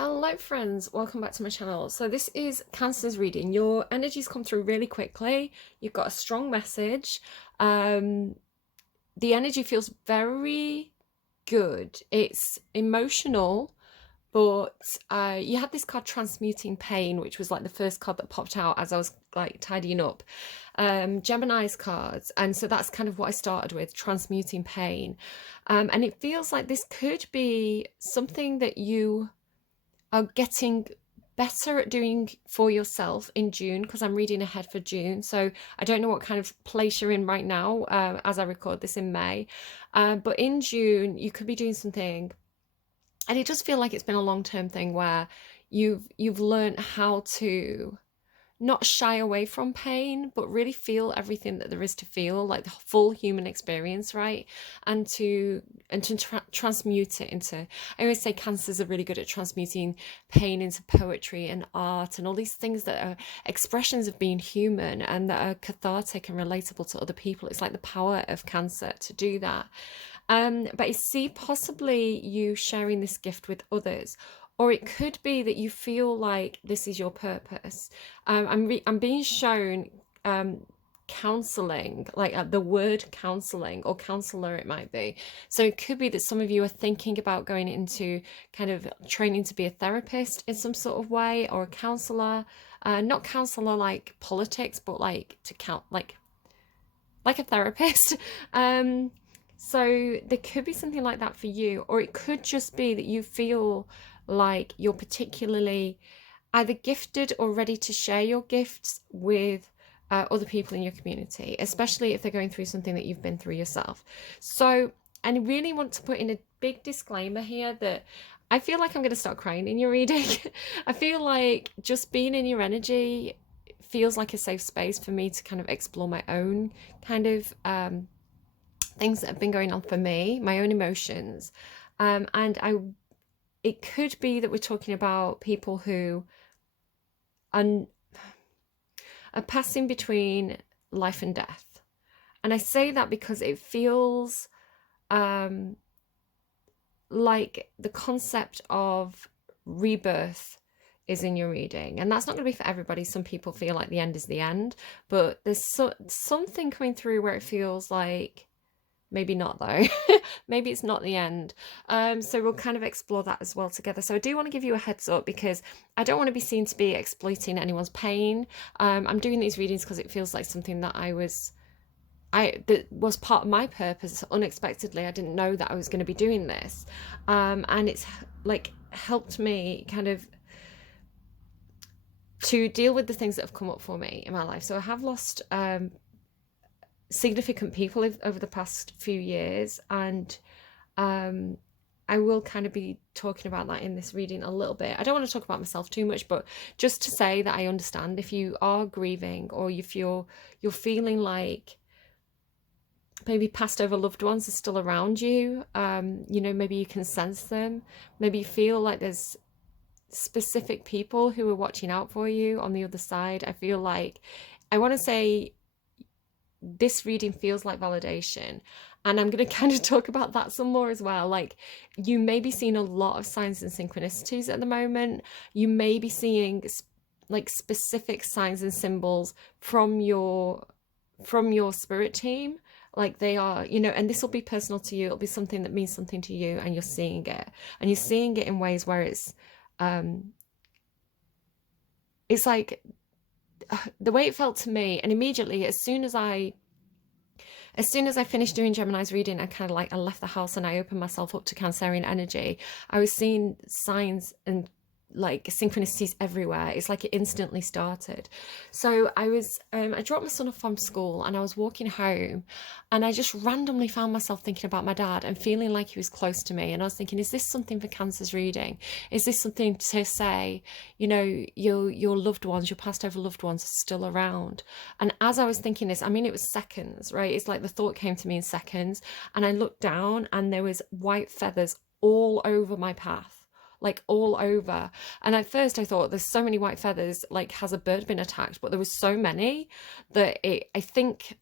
Hello friends, welcome back to my channel. So this is Cancer's reading. Your energies come through really quickly. You've got a strong message. The energy feels very good. It's emotional, but you had this card Transmuting Pain, which was like the first card that popped out as I was like tidying up. Gemini's cards, and so that's kind of what I started with, Transmuting Pain. And it feels like this could be something that you are getting better at doing for yourself in June, because I'm reading ahead for June. So I don't know what kind of place you're in right now as I record this in May. But in June, you could be doing something, and it does feel like it's been a long-term thing where you've learned how to not shy away from pain, but really feel everything that there is to feel, like the full human experience, right? And to transmute it into, I always say cancers are really good at transmuting pain into poetry and art and all these things that are expressions of being human and that are cathartic and relatable to other people. It's like the power of cancer to do that. But I see possibly you sharing this gift with others, or it could be that you feel like this is your purpose. I'm being shown counseling, like the word counseling or counselor it might be. So it could be that some of you are thinking about going into kind of training to be a therapist in some sort of way, or a counselor. Not counselor like politics, but like to count like a therapist. So there could be something like that for you, or it could just be that you feel like you're particularly either gifted or ready to share your gifts with other people in your community, especially if they're going through something that you've been through yourself. So, and I really want to put in a big disclaimer here that I feel like I'm going to start crying in your reading. I feel like just being in your energy feels like a safe space for me to kind of explore my own kind of things that have been going on for me, my own emotions. It could be that we're talking about people who are passing between life and death. And I say that because it feels like the concept of rebirth is in your reading, and that's not going to be for everybody. Some people feel like the end is the end, but there's something coming through where it feels like maybe not though. Maybe it's not the end. So we'll kind of explore that as well together. So I do want to give you a heads up because I don't want to be seen to be exploiting anyone's pain. I'm doing these readings because it feels like something that that was part of my purpose. Unexpectedly, I didn't know that I was going to be doing this, and it's like helped me kind of to deal with the things that have come up for me in my life. So I have lost significant people over the past few years, and I will kind of be talking about that in this reading a little bit. I don't want to talk about myself too much, but just to say that I understand if you are grieving, or if you're feeling like maybe passed over loved ones are still around you. Maybe you can sense them. Maybe you feel like there's specific people who are watching out for you on the other side. I feel like, I want to say, this reading feels like validation, and I'm going to kind of talk about that some more as well. Like, you may be seeing a lot of signs and synchronicities at the moment. You may be seeing like specific signs and symbols from your spirit team, like they are, and this will be personal to you. It'll be something that means something to you, and you're seeing it, in ways where it's like the way it felt to me. And immediately, as soon as I finished doing Gemini's reading, I left the house and I opened myself up to Cancerian energy. I was seeing signs and like synchronicities everywhere. It's like it instantly started. So I dropped my son off from school, and I was walking home, and I just randomly found myself thinking about my dad and feeling like he was close to me. And I was thinking, is this something for Cancer's reading? Is this something to say, your loved ones, your passed over loved ones are still around? And as I was thinking this, it was seconds, right? It's like the thought came to me in seconds, and I looked down and there was white feathers all over my path, like all over. And at first I thought, there's so many white feathers, like has a bird been attacked? But there was so many that I think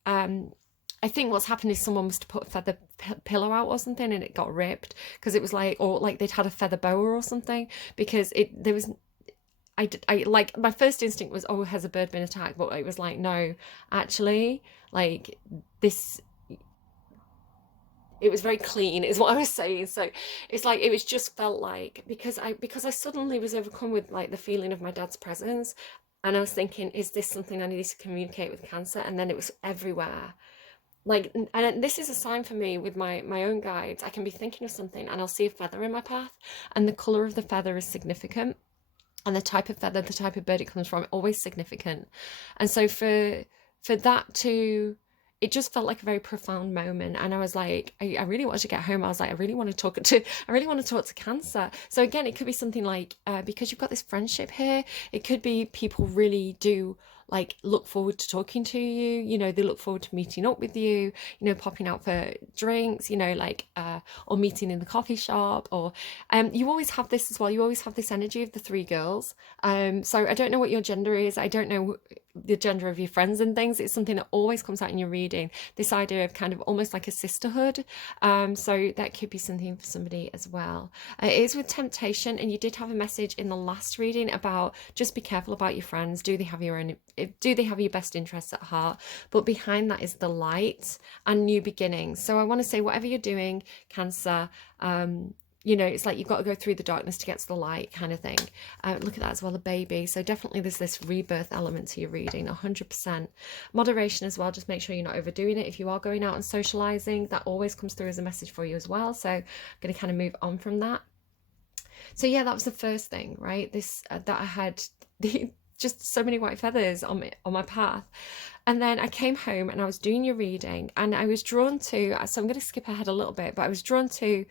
I think what's happened is someone must have put a feather pillow out or something, and it got ripped, because it was like, or like they'd had a feather boa or something, because there was, I like, my first instinct was, oh, has a bird been attacked? But it was like, no, actually, like, this, it was very clean, is what I was saying. So it's like, it was just felt like, because I suddenly was overcome with like the feeling of my dad's presence, and I was thinking, is this something I need to communicate with cancer? And then it was everywhere. Like, and this is a sign for me with my own guides. I can be thinking of something and I'll see a feather in my path, and the color of the feather is significant, and the type of feather, the type of bird it comes from, always significant. And so for that to, it just felt like a very profound moment. And I was like, I really wanted to get home. I was like, I really want to talk to cancer. So again, it could be something like, because you've got this friendship here, it could be people really do like look forward to talking to you, they look forward to meeting up with you, popping out for drinks, like or meeting in the coffee shop, or you always have this as well, you always have this energy of the three girls. So I don't know what your gender is, I don't know the gender of your friends and things. It's something that always comes out in your reading, this idea of kind of almost like a sisterhood. So that could be something for somebody as well. It is with temptation, and you did have a message in the last reading about just be careful about your friends. Do they have your best interests at heart? But behind that is the light and new beginnings. So I want to say, whatever you're doing, Cancer, it's like you've got to go through the darkness to get to the light, kind of thing. Look at that as well, a baby. So definitely there's this rebirth element to your reading, 100%. Moderation as well, just make sure you're not overdoing it. If you are going out and socializing, that always comes through as a message for you as well. So I'm going to kind of move on from that. So yeah, that was the first thing, right? This that I had just so many white feathers on my path. And then I came home and I was doing your reading, and I was drawn to, so I'm going to skip ahead a little bit, but I was drawn to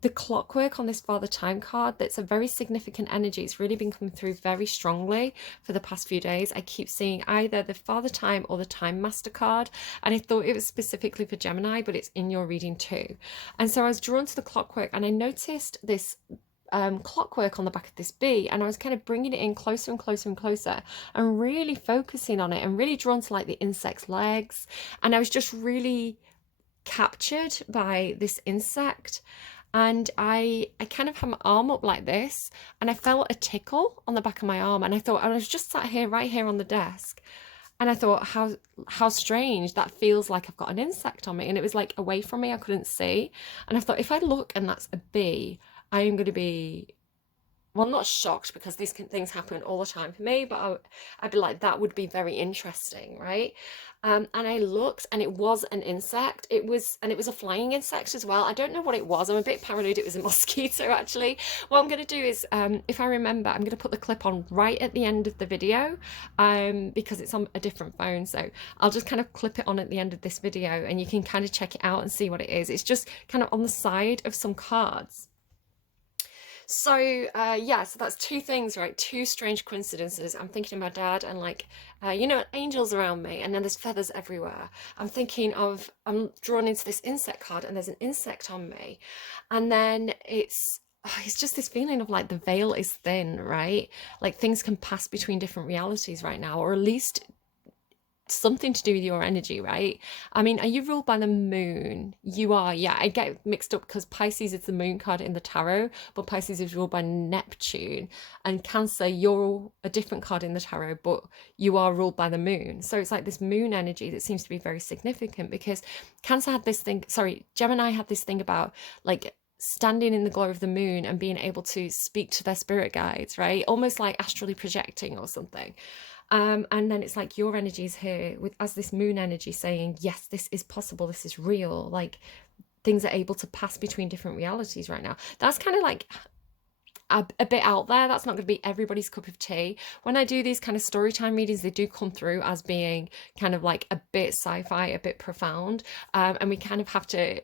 the clockwork on this Father Time card. That's a very significant energy. It's really been coming through very strongly for the past few days. I keep seeing either the Father Time or the Time Master card, and I thought it was specifically for Gemini, but it's in your reading too. And so I was drawn to the clockwork, and I noticed this clockwork on the back of this bee, and I was kind of bringing it in closer and closer and closer, and really focusing on it, and really drawn to like the insect's legs, and I was just really captured by this insect. And I kind of had my arm up like this, and I felt a tickle on the back of my arm, and I thought, I was just sat here, right here on the desk, and I thought, how strange, that feels like I've got an insect on me, and it was like away from me, I couldn't see. And I thought, if I look and that's a bee, I am going to be, well, not shocked, because these things happen all the time for me, but I'd be like, that would be very interesting, right? And I looked, and it was an insect. It was a flying insect as well. I don't know what it was. I'm a bit paranoid it was a mosquito, actually. What I'm going to do is, if I remember, I'm going to put the clip on right at the end of the video, because it's on a different phone. So I'll just kind of clip it on at the end of this video, and you can kind of check it out and see what it is. It's just kind of on the side of some cards. So yeah, so that's two things, right? Two strange coincidences. I'm thinking of my dad, and like, angels around me, and then there's feathers everywhere. I'm drawn into this insect card, and there's an insect on me. And then it's just this feeling of like the veil is thin, right? Like things can pass between different realities right now, or at least something to do with your energy, right? I mean, are you ruled by the moon? You are. Yeah, I get mixed up because Pisces is the moon card in the tarot, but Pisces is ruled by Neptune, and Cancer, you're a different card in the tarot, but you are ruled by the moon. So it's like this moon energy that seems to be very significant, because Gemini had this thing about like standing in the glow of the moon and being able to speak to their spirit guides, right? Almost like astrally projecting or something. And then it's like your energy is here as this moon energy saying, yes, this is possible, this is real, like things are able to pass between different realities right now. That's kind of like a bit out there. That's not going to be everybody's cup of tea. When I do these kind of story time readings, they do come through as being kind of like a bit sci-fi, a bit profound, and we kind of have to,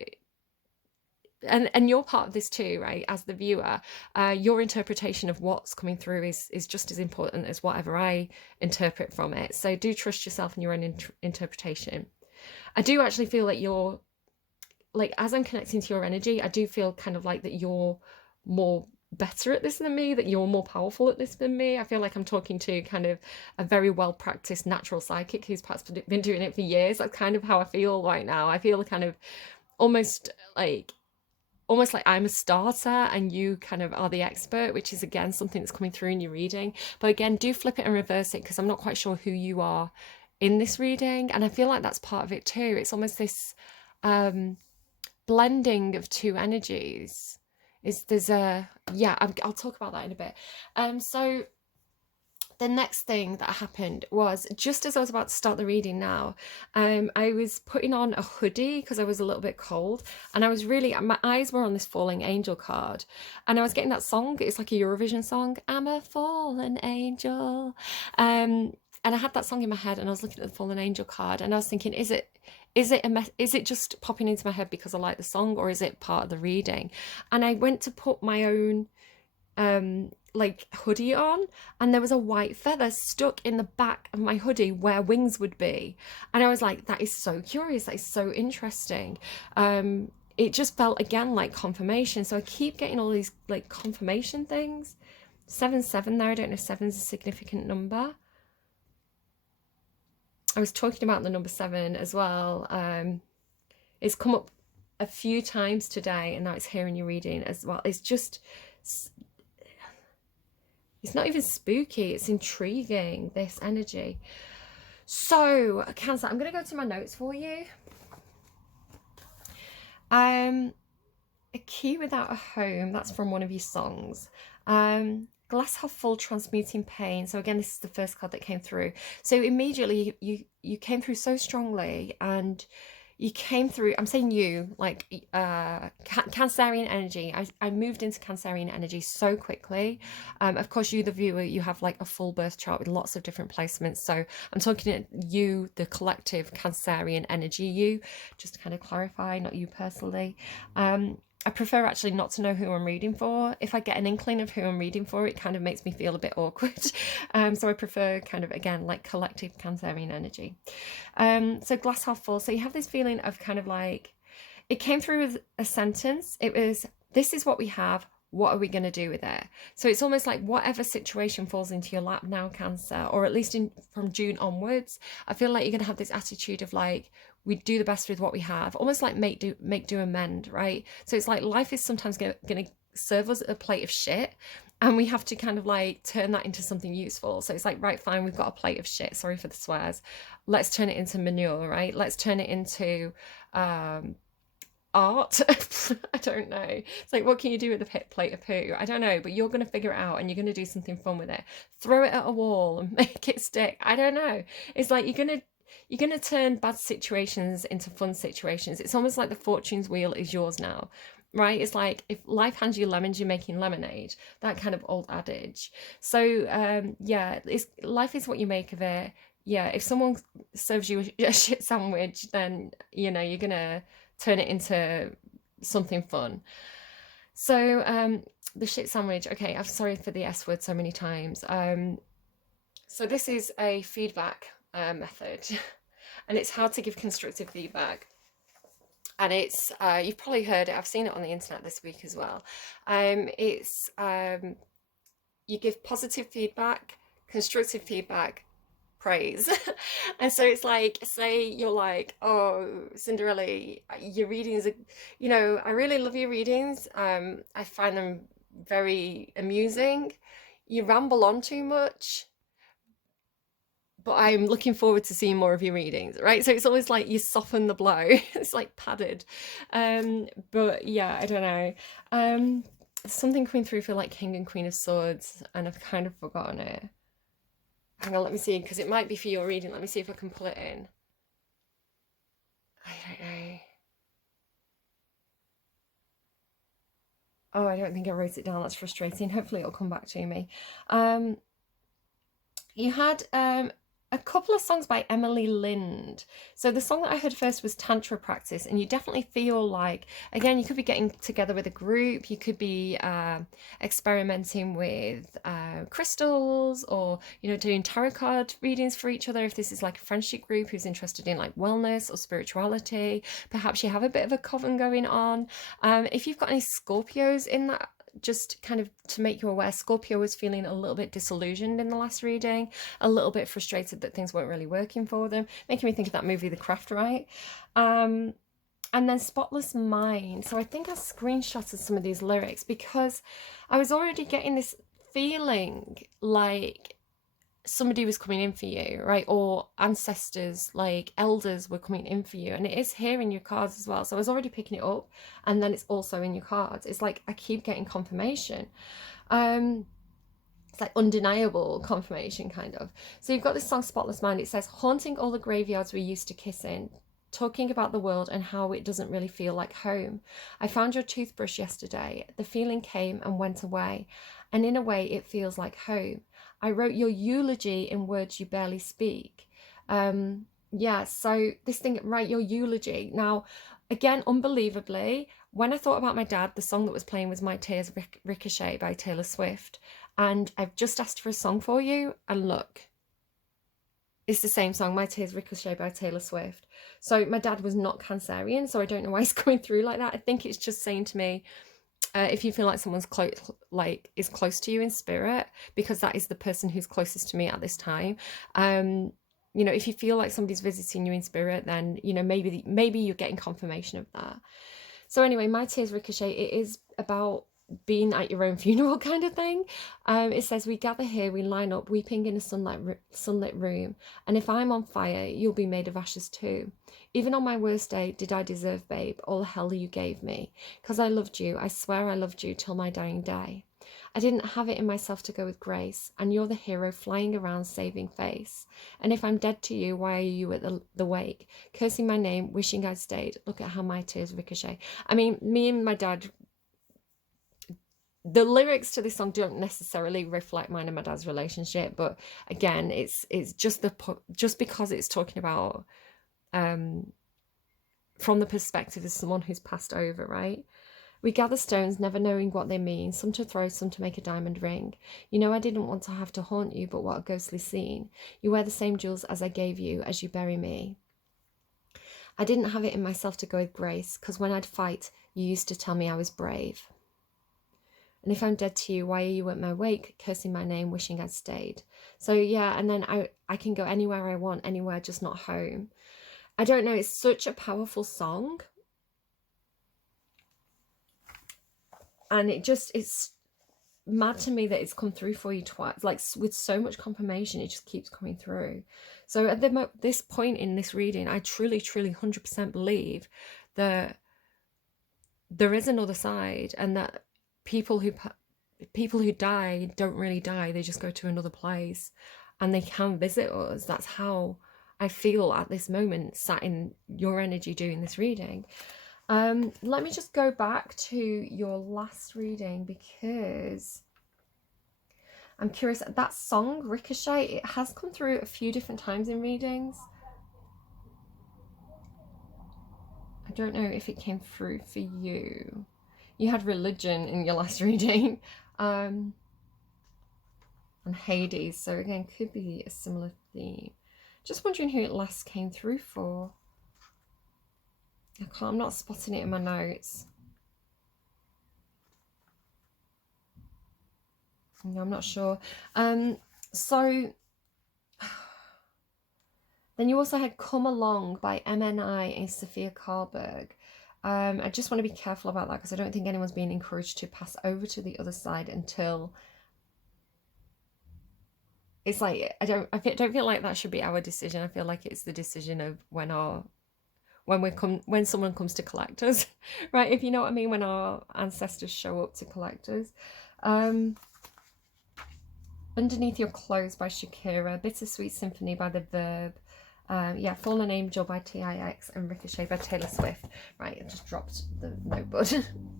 and you're part of this too, right? As the viewer, your interpretation of what's coming through is just as important as whatever I interpret from it. So do trust yourself and your own interpretation. I do actually feel that you're, like, as I'm connecting to your energy, I do feel kind of like that you're more better at this than me, that you're more powerful at this than me. I feel like I'm talking to kind of a very well practiced natural psychic who's perhaps been doing it for years. That's kind of how I feel right now. I feel kind of almost like almost like I'm a starter and you kind of are the expert, which is again something that's coming through in your reading. But again, do flip it and reverse it, because I'm not quite sure who you are in this reading, and I feel like that's part of it too. It's almost this blending of two energies. Is there's a yeah, I'll talk about that in a bit. So the next thing that happened was just as I was about to start the reading now, I was putting on a hoodie because I was a little bit cold, and I was really, my eyes were on this falling angel card, and I was getting that song. It's like a Eurovision song, I'm a fallen angel. And I had that song in my head, and I was looking at the fallen angel card, and I was thinking, is it just popping into my head because I like the song, or is it part of the reading? And I went to put my own like hoodie on, and there was a white feather stuck in the back of my hoodie where wings would be, and I was like, that is so curious, that is so interesting. It just felt again like confirmation, so I keep getting all these like confirmation things. 7 there, I don't know if 7's a significant number. I was talking about the number 7 as well. It's come up a few times today, and now it's here in your reading as well. It's just, it's not even spooky, it's intriguing, this energy. So, Cancer, I'm going to go to my notes for you. A key without a home, that's from one of your songs. Glass half full, transmuting pain. So again, this is the first card that came through. So immediately you came through so strongly, and you came through, I'm saying you, like Cancerian energy. I moved into Cancerian energy so quickly. Of course, you, the viewer, you have like a full birth chart with lots of different placements. So I'm talking at you, the collective Cancerian energy, you, just to kind of clarify, not you personally. I prefer actually not to know who I'm reading for. If I get an inkling of who I'm reading for, it kind of makes me feel a bit awkward. So I prefer kind of, again, like collective Cancerian energy. So glass half full. So you have this feeling of kind of like, it came through with a sentence. It was, this is what we have. What are we going to do with it? So it's almost like whatever situation falls into your lap now, Cancer, or at least from June onwards, I feel like you're going to have this attitude of like, we do the best with what we have, almost like make do amend, right? So it's like life is sometimes going to serve us a plate of shit, and we have to kind of like turn that into something useful. So it's like, right, fine, we've got a plate of shit, sorry for the swears, let's turn it into manure, right? Let's turn it into art. I don't know. It's like, what can you do with a plate of poo? I don't know, but you're going to figure it out, and you're going to do something fun with it. Throw it at a wall and make it stick. I don't know. It's like you're going to turn bad situations into fun situations. It's almost like the fortune's wheel is yours now, right? It's like, if life hands you lemons, you're making lemonade, that kind of old adage. So yeah, life is what you make of it. Yeah, if someone serves you a shit sandwich, then you know you're gonna turn it into something fun. So the shit sandwich, okay, I'm sorry for the S word so many times. So this is a feedback method, and it's how to give constructive feedback. And it's you've probably heard it, I've seen it on the internet this week as well. It's you give positive feedback, constructive feedback, praise. And so it's like, say you're like, oh, Cinderella, your readings are, you know, I really love your readings, I find them very amusing, you ramble on too much, but I'm looking forward to seeing more of your readings, right? So it's always like you soften the blow. It's like padded. But yeah, I don't know. Something coming through for like King and Queen of Swords, and I've kind of forgotten it. Hang on, let me see, because it might be for your reading. Let me see if I can pull it in. I don't know. Oh, I don't think I wrote it down. That's frustrating. Hopefully it'll come back to me. You had a couple of songs by Emily Lind. So the song that I heard first was Tantra Practice, and you definitely feel like, again, you could be getting together with a group, you could be experimenting with crystals, or, you know, doing tarot card readings for each other if this is like a friendship group who's interested in like wellness or spirituality. Perhaps you have a bit of a coven going on. If you've got any Scorpios in that just kind of to make you aware, Scorpio was feeling a little bit disillusioned in the last reading, a little bit frustrated that things weren't really working for them, making me think of that movie, The Craft, right? And then Spotless Mind. So I think I screenshotted some of these lyrics because I was already getting this feeling like somebody was coming in for you, right? Or ancestors, like elders, were coming in for you. And it is here in your cards as well. So I was already picking it up, and then it's also in your cards. It's like I keep getting confirmation. It's like undeniable confirmation, kind of. So you've got this song, Spotless Mind. It says, haunting all the graveyards we used to kiss in, talking about the world and how it doesn't really feel like home. I found your toothbrush yesterday. The feeling came and went away, and in a way it feels like home. I wrote your eulogy in words you barely speak. Yeah, so this thing, write your eulogy. Now, again, unbelievably, when I thought about my dad, the song that was playing was My Tears Ricochet by Taylor Swift. And I've just asked for a song for you, and look, it's the same song, My Tears Ricochet by Taylor Swift. So my dad was not Cancerian, so I don't know why he's coming through like that. I think it's just saying to me, if you feel like someone's is close to you in spirit, because that is the person who's closest to me at this time. You know, if you feel like somebody's visiting you in spirit, then, you know, maybe you're getting confirmation of that. So anyway, My Tears Ricochet, it is about being at your own funeral kind of thing. It says, we gather here, we line up, weeping in a sunlit room, and if I'm on fire, you'll be made of ashes too. Even on my worst day, did I deserve, babe, all the hell you gave me? Because I loved you, I swear I loved you till my dying day. I didn't have it in myself to go with grace, and you're the hero flying around saving face. And if I'm dead to you, why are you at the wake, cursing my name, wishing I'd stayed? Look at how my tears ricochet. I mean, me and my dad, the lyrics to this song don't necessarily reflect mine and my dad's relationship, but again, it's just because it's talking about from the perspective of someone who's passed over, right? We gather stones, never knowing what they mean, some to throw, some to make a diamond ring. You know I didn't want to have to haunt you, but what a ghostly scene. You wear the same jewels as I gave you as you bury me. I didn't have it in myself to go with grace, because when I'd fight, you used to tell me I was brave. And if I'm dead to you, why are you at my wake, cursing my name, wishing I'd stayed? So yeah, and then I can go anywhere I want, anywhere, just not home. I don't know, it's such a powerful song. And it's mad to me that it's come through for you twice, like with so much confirmation, it just keeps coming through. So at this point in this reading, I truly 100% believe that there is another side, and that people who die don't really die, they just go to another place and they can visit us. That's how I feel at this moment, sat in your energy doing this reading. Let me just go back to your last reading, because I'm curious. That song Ricochet, it has come through a few different times in readings. I don't know if it came through for you. You had religion in your last reading, and Hades, so again, could be a similar theme. Just wondering who it last came through for. I'm not spotting it in my notes. No, I'm not sure. So then you also had Come Along by MNI and Sofia Karlberg. I just want to be careful about that, because I don't think anyone's being encouraged to pass over to the other side until it's like, I don't feel like that should be our decision. I feel like it's the decision of when someone comes to collect us, right? If you know what I mean, when our ancestors show up to collect us. Underneath Your Clothes by Shakira, Bittersweet Symphony by The Verb, yeah, Fallen Angel by TIX, and Ricochet by Taylor Swift. Right, I just dropped the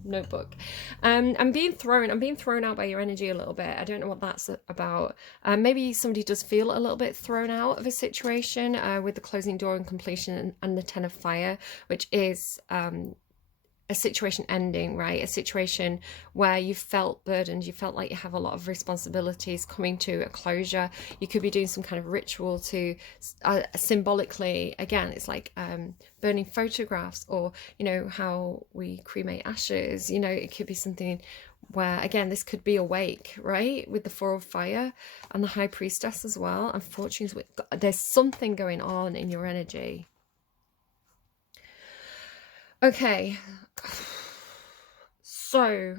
notebook. I'm being thrown out by your energy a little bit. I don't know what that's about. Maybe somebody does feel a little bit thrown out of a situation with the closing door and completion and the Ten of Fire, which is a situation ending, right? A situation where you felt burdened, you felt like you have a lot of responsibilities coming to a closure. You could be doing some kind of ritual to symbolically, again, it's like burning photographs, or, you know, how we cremate ashes. You know, it could be something where again this could be awake, right, with the Four of Fire and the High Priestess as well, and Fortune's with, there's something going on in your energy. Okay, so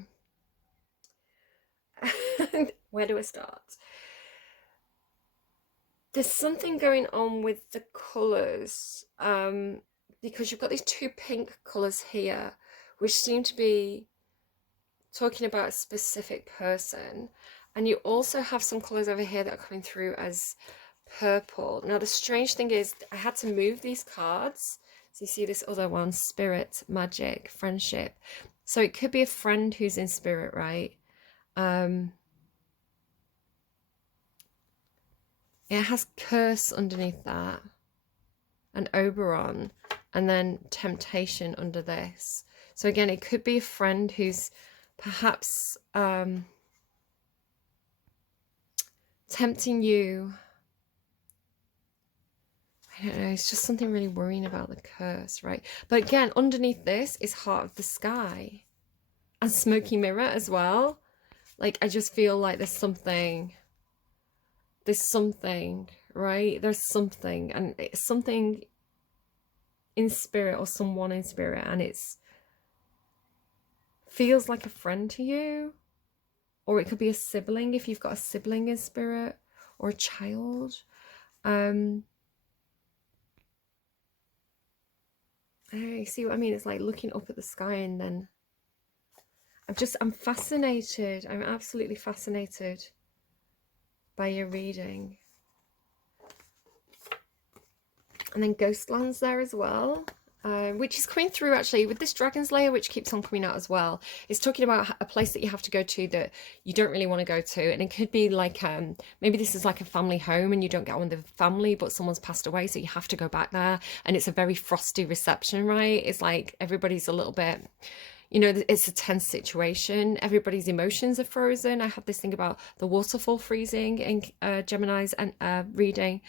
where do I start? There's something going on with the colours, because you've got these two pink colours here, which seem to be talking about a specific person. And you also have some colours over here that are coming through as purple. Now, the strange thing is I had to move these cards. So you see this other one, spirit, magic, friendship. So it could be a friend who's in spirit, right? It has curse underneath that, and Oberon, and then temptation under this. So again, it could be a friend who's perhaps tempting you. I don't know, it's just something really worrying about the curse, right? But again, underneath this is Heart of the Sky and Smoky Mirror as well. Like, I just feel like there's something, right? There's something, and it's something in spirit, or someone in spirit, and it's feels like a friend to you, or it could be a sibling if you've got a sibling in spirit, or a child. I see what I mean. It's like looking up at the sky, and then I'm fascinated. I'm absolutely fascinated by your reading. And then Ghostlands there as well, which is coming through actually with this Dragon's Lair, which keeps on coming out as well. It's talking about a place that you have to go to that you don't really want to go to, and it could be like maybe this is like a family home and you don't get on with the family, but someone's passed away, so you have to go back there, and it's a very frosty reception, right? It's like everybody's a little bit, you know, it's a tense situation. Everybody's emotions are frozen. I have this thing about the waterfall freezing in Gemini's and reading.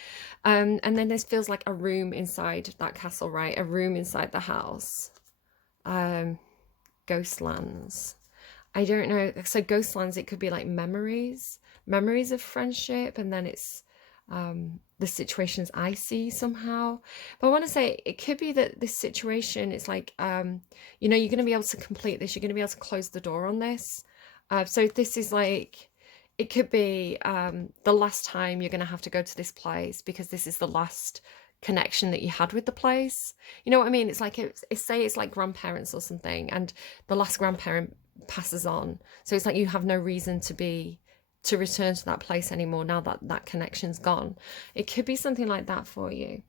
And then this feels like a room inside that castle, right? A room inside the house. Ghostlands. I don't know. So Ghostlands, it could be like memories of friendship, and then it's the situations I see somehow. But I want to say it could be that this situation is like, you know, you're going to be able to complete this. You're going to be able to close the door on this. So this is like, it could be the last time you're going to have to go to this place, because this is the last connection that you had with the place. You know what I mean? It's like, it's say it's like grandparents or something, and the last grandparent passes on. So it's like you have no reason to return to that place anymore now that that connection's gone. It could be something like that for you.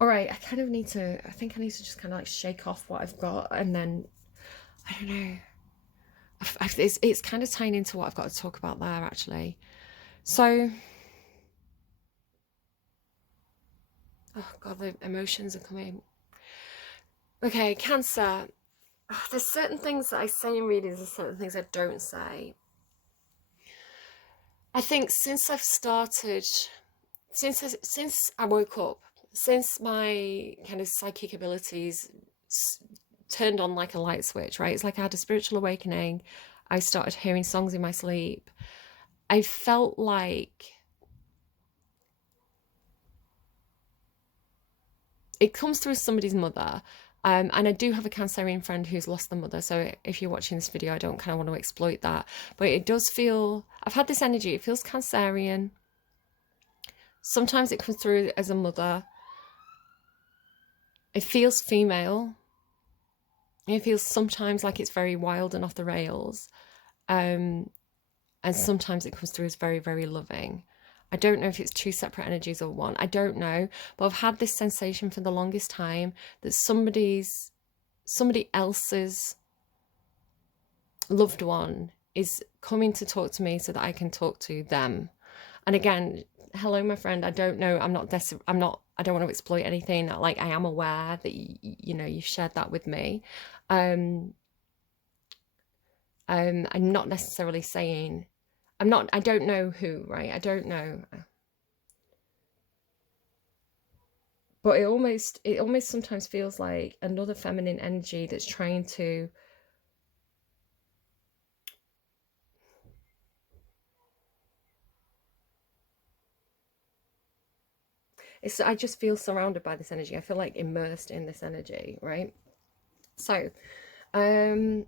All right, I think I need to just kind of like shake off what I've got, and then I don't know, it's kind of tying into what I've got to talk about there actually. So, oh god, the emotions are coming. Okay, Cancer. There's certain things that I say in readings, there's certain things I don't say. I think since I've started, since I woke up, since my kind of psychic abilities turned on like a light switch, right? It's like I had a spiritual awakening. I started hearing songs in my sleep. I felt like it comes through somebody's mother. And I do have a Cancerian friend who's lost the mother. So if you're watching this video, I don't kind of want to exploit that. But it does feel, I've had this energy. It feels Cancerian. Sometimes it comes through as a mother. It feels female. It feels sometimes like it's very wild and off the rails. And sometimes it comes through as very, very loving. I don't know if it's two separate energies or one. I don't know. But I've had this sensation for the longest time that somebody else's loved one is coming to talk to me so that I can talk to them. And again, hello, my friend. I don't know. I don't want to exploit anything. Like, I am aware that you know, you've shared that with me. I'm not necessarily saying, I don't know who, right? I don't know. But it almost sometimes feels like another feminine energy that's trying to I just feel surrounded by this energy. I feel like immersed in this energy, right? So, um,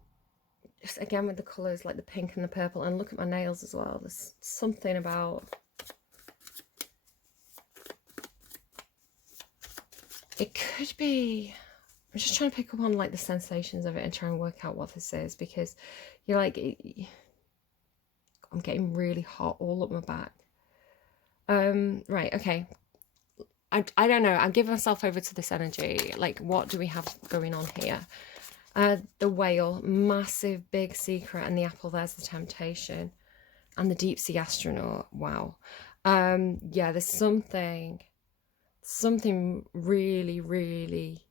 just again with the colours like the pink and the purple, and look at my nails as well. There's something about it. Could be, I'm just trying to pick up on like the sensations of it and try and work out what this is, because you're like, I'm getting really hot all up my back. Right, okay. I don't know. I'm giving myself over to this energy. Like, what do we have going on here? The whale, massive, big secret, and the apple, there's the temptation. And the deep sea astronaut, wow. Yeah, there's something really, really,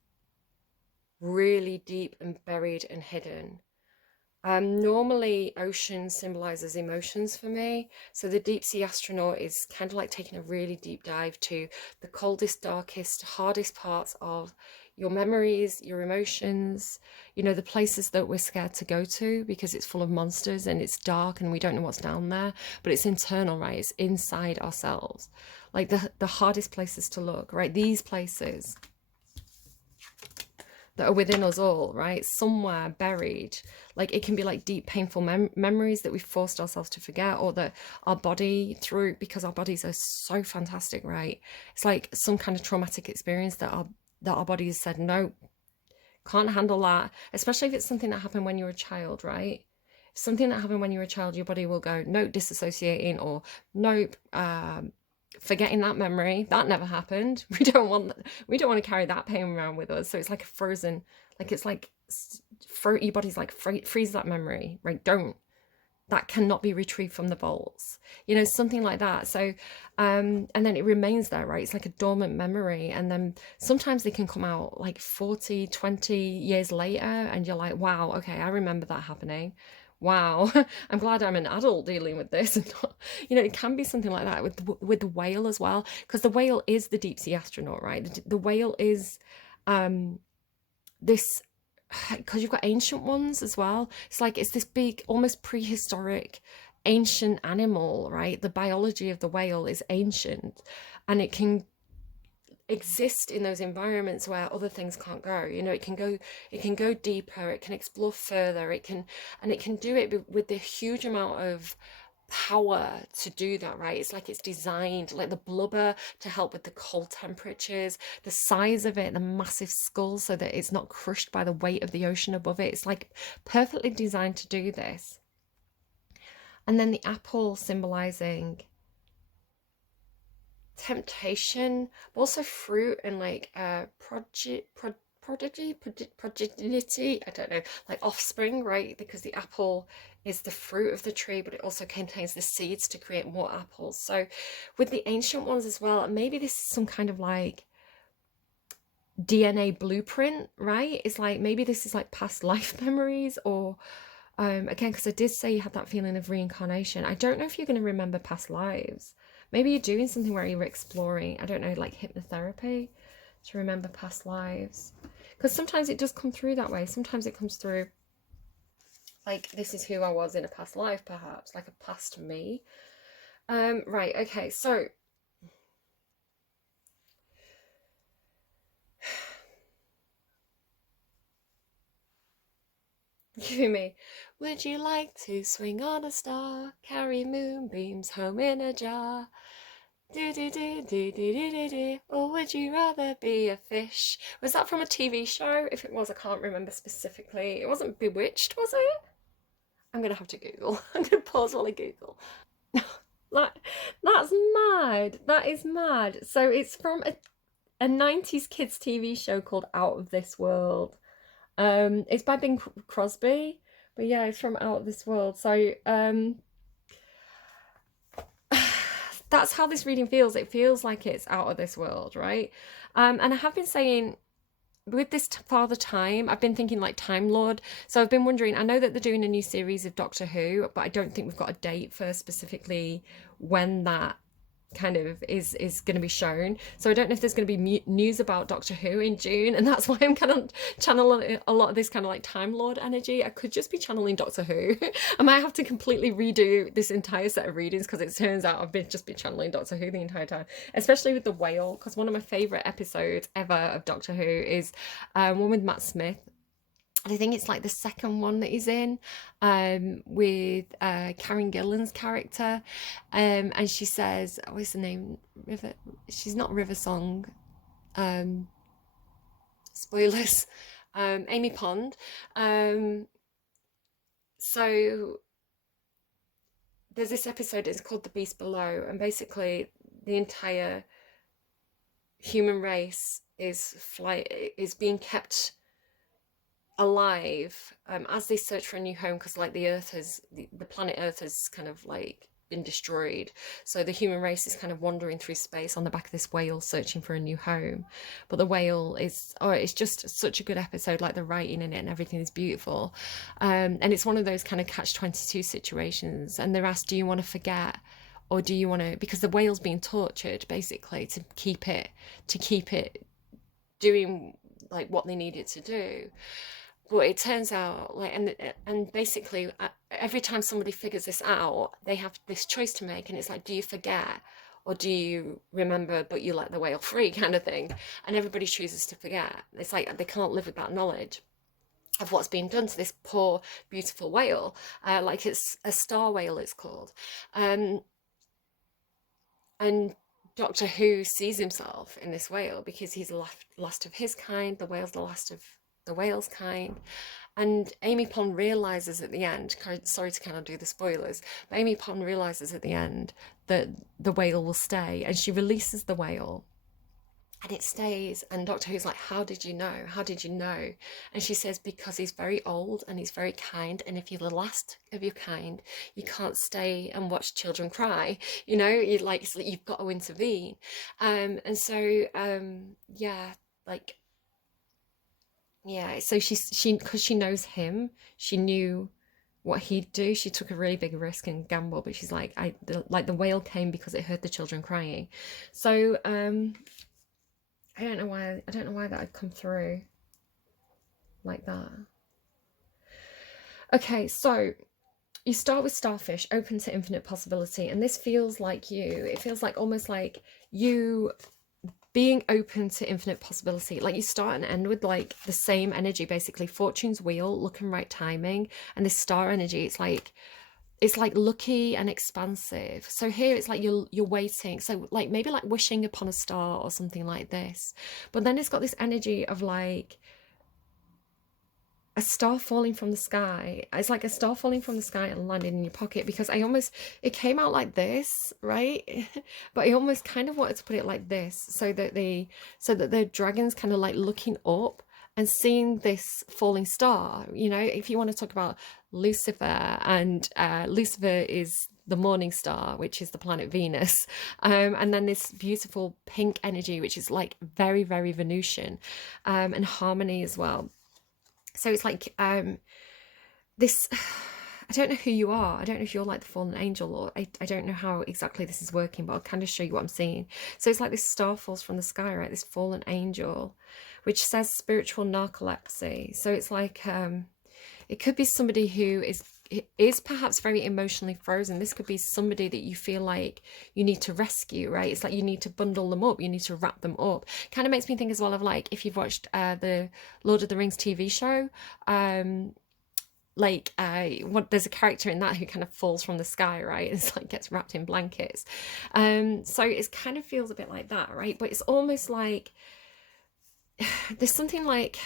really deep and buried and hidden. Normally ocean symbolizes emotions for me. So the deep sea astronaut is kind of like taking a really deep dive to the coldest, darkest, hardest parts of your memories, your emotions, you know, the places that we're scared to go to because it's full of monsters and it's dark and we don't know what's down there, but it's internal, right? It's inside ourselves. Like the hardest places to look, right? These places that are within us all, right? Somewhere buried. Like it can be like deep, painful memories that we've forced ourselves to forget, or that our body through, because our bodies are so fantastic, right? It's like some kind of traumatic experience that our body has said, no, can't handle that, especially if it's something that happened when you were a child, right? Something that happened when you were a child, your body will go, nope, disassociating, or nope, forgetting that memory, that never happened. We don't want to carry that pain around with us. So it's like a frozen, like it's like your body's like freeze that memory, right? Don't, that cannot be retrieved from the vaults, you know, something like that. So and then it remains there, right? It's like a dormant memory, and then sometimes they can come out like 40, 20 years later, and you're like, wow, okay, I remember that happening. Wow, I'm glad I'm an adult dealing with this. And not, you know, it can be something like that with the whale as well, because the whale is the deep sea astronaut, right? The whale is this, because you've got ancient ones as well. It's like it's this big, almost prehistoric, ancient animal, right? The biology of the whale is ancient, and it can exist in those environments where other things can't go. You know, it can go deeper, it can explore further, and it can do it with the huge amount of power to do that, right? It's like it's designed, like the blubber to help with the cold temperatures, the size of it, the massive skull, so that it's not crushed by the weight of the ocean above it. It's like perfectly designed to do this. And then the apple symbolizing temptation, but also fruit and like prodigy, I don't know, like offspring, right? Because the apple is the fruit of the tree, but it also contains the seeds to create more apples. So with the ancient ones as well, maybe this is some kind of like DNA blueprint, right? It's like maybe this is like past life memories, or again, because I did say you had that feeling of reincarnation. I don't know if you're going to remember past lives. Maybe you're doing something where you're exploring, I don't know, like hypnotherapy to remember past lives. Because sometimes it does come through that way. Sometimes it comes through like, this is who I was in a past life, perhaps, like a past me. Right, okay, so giving me, would you like to swing on a star, carry moonbeams home in a jar? Do do do do do do do do. Or would you rather be a fish? Was that from a TV show? If it was, I can't remember specifically. It wasn't Bewitched, was it? I'm gonna have to Google. I'm gonna pause while I Google. Like, that's mad. That is mad. So it's from a 90s kids TV show called Out of This World. It's by Bing Crosby, but yeah, it's from Out of This World. So that's how this reading feels. It feels like it's out of this world, right? And I have been saying with this Father Time, I've been thinking like Time Lord. So I've been wondering, I know that they're doing a new series of Doctor Who, but I don't think we've got a date for specifically when that kind of is going to be shown. So I don't know if there's going to be news about Doctor Who in June, and that's why I'm kind of channeling a lot of this kind of like Time Lord energy. I could just be channeling Doctor Who. I might have to completely redo this entire set of readings because it turns out I've just been channeling Doctor Who the entire time, especially with the whale, because one of my favorite episodes ever of Doctor Who is one with Matt Smith. I think it's like the second one that he's in, with Karen Gillan's character, and she says, what's the name? River. She's not River Song. Spoilers. Amy Pond. So there's this episode. It's called The Beast Below, and basically the entire human race is being kept alive as they search for a new home, because like the planet Earth has kind of like been destroyed, so the human race is kind of wandering through space on the back of this whale searching for a new home. But the whale is, oh, it's just such a good episode, like the writing in it and everything is beautiful, and it's one of those kind of catch-22 situations, and they're asked, do you want to forget, or do you want to, because the whale's being tortured basically to keep it doing like what they need it to do. But it turns out, like, and basically, every time somebody figures this out, they have this choice to make, and it's like, do you forget, or do you remember but you let the whale free, kind of thing? And everybody chooses to forget. It's like they can't live with that knowledge of what's being done to this poor, beautiful whale. Like it's a star whale, it's called, and Doctor Who sees himself in this whale because he's the last of his kind. The whale's the last of the whale's kind. And Amy Pond realizes at the end, sorry to kind of do the spoilers, but Amy Pond realizes at the end that the whale will stay, and she releases the whale and it stays. And Doctor Who's like, how did you know? How did you know? And she says, because he's very old and he's very kind, and if you're the last of your kind, you can't stay and watch children cry. You know, you like, so you've got to intervene. And so yeah, like, yeah, so she because she knows him, she knew what he'd do. She took a really big risk and gamble, but she's like, like the whale came because it heard the children crying. So I don't know why that had come through like that. Okay, so you start with starfish, open to infinite possibility, and this feels like you. It feels like almost like you being open to infinite possibility. Like you start and end with like the same energy, basically. Fortune's wheel, luck and right timing, and this star energy. It's like lucky and expansive. So here it's like you're waiting. So like maybe like wishing upon a star or something like this. But then it's got this energy of like a star falling from the sky. It's like a star falling from the sky and landing in your pocket, because it came out like this, right? But I almost kind of wanted to put it like this, so that the dragon's kind of like looking up and seeing this falling star. You know, if you want to talk about Lucifer, and Lucifer is the morning star, which is the planet Venus, and then this beautiful pink energy, which is like very, very Venusian, and harmony as well. So it's like this, I don't know who you are. I don't know if you're like the fallen angel, or I don't know how exactly this is working, but I'll kind of show you what I'm seeing. So it's like this star falls from the sky, right? This fallen angel, which says spiritual narcolepsy. So it's like, it could be somebody who is perhaps very emotionally frozen. This could be somebody that you feel like you need to rescue, right? It's like you need to bundle them up, you need to wrap them up. Kind of makes me think as well of like, if you've watched the Lord of the Rings TV show, there's a character in that who kind of falls from the sky, right? It's like gets wrapped in blankets. So it kind of feels a bit like that, right? But it's almost like there's something like,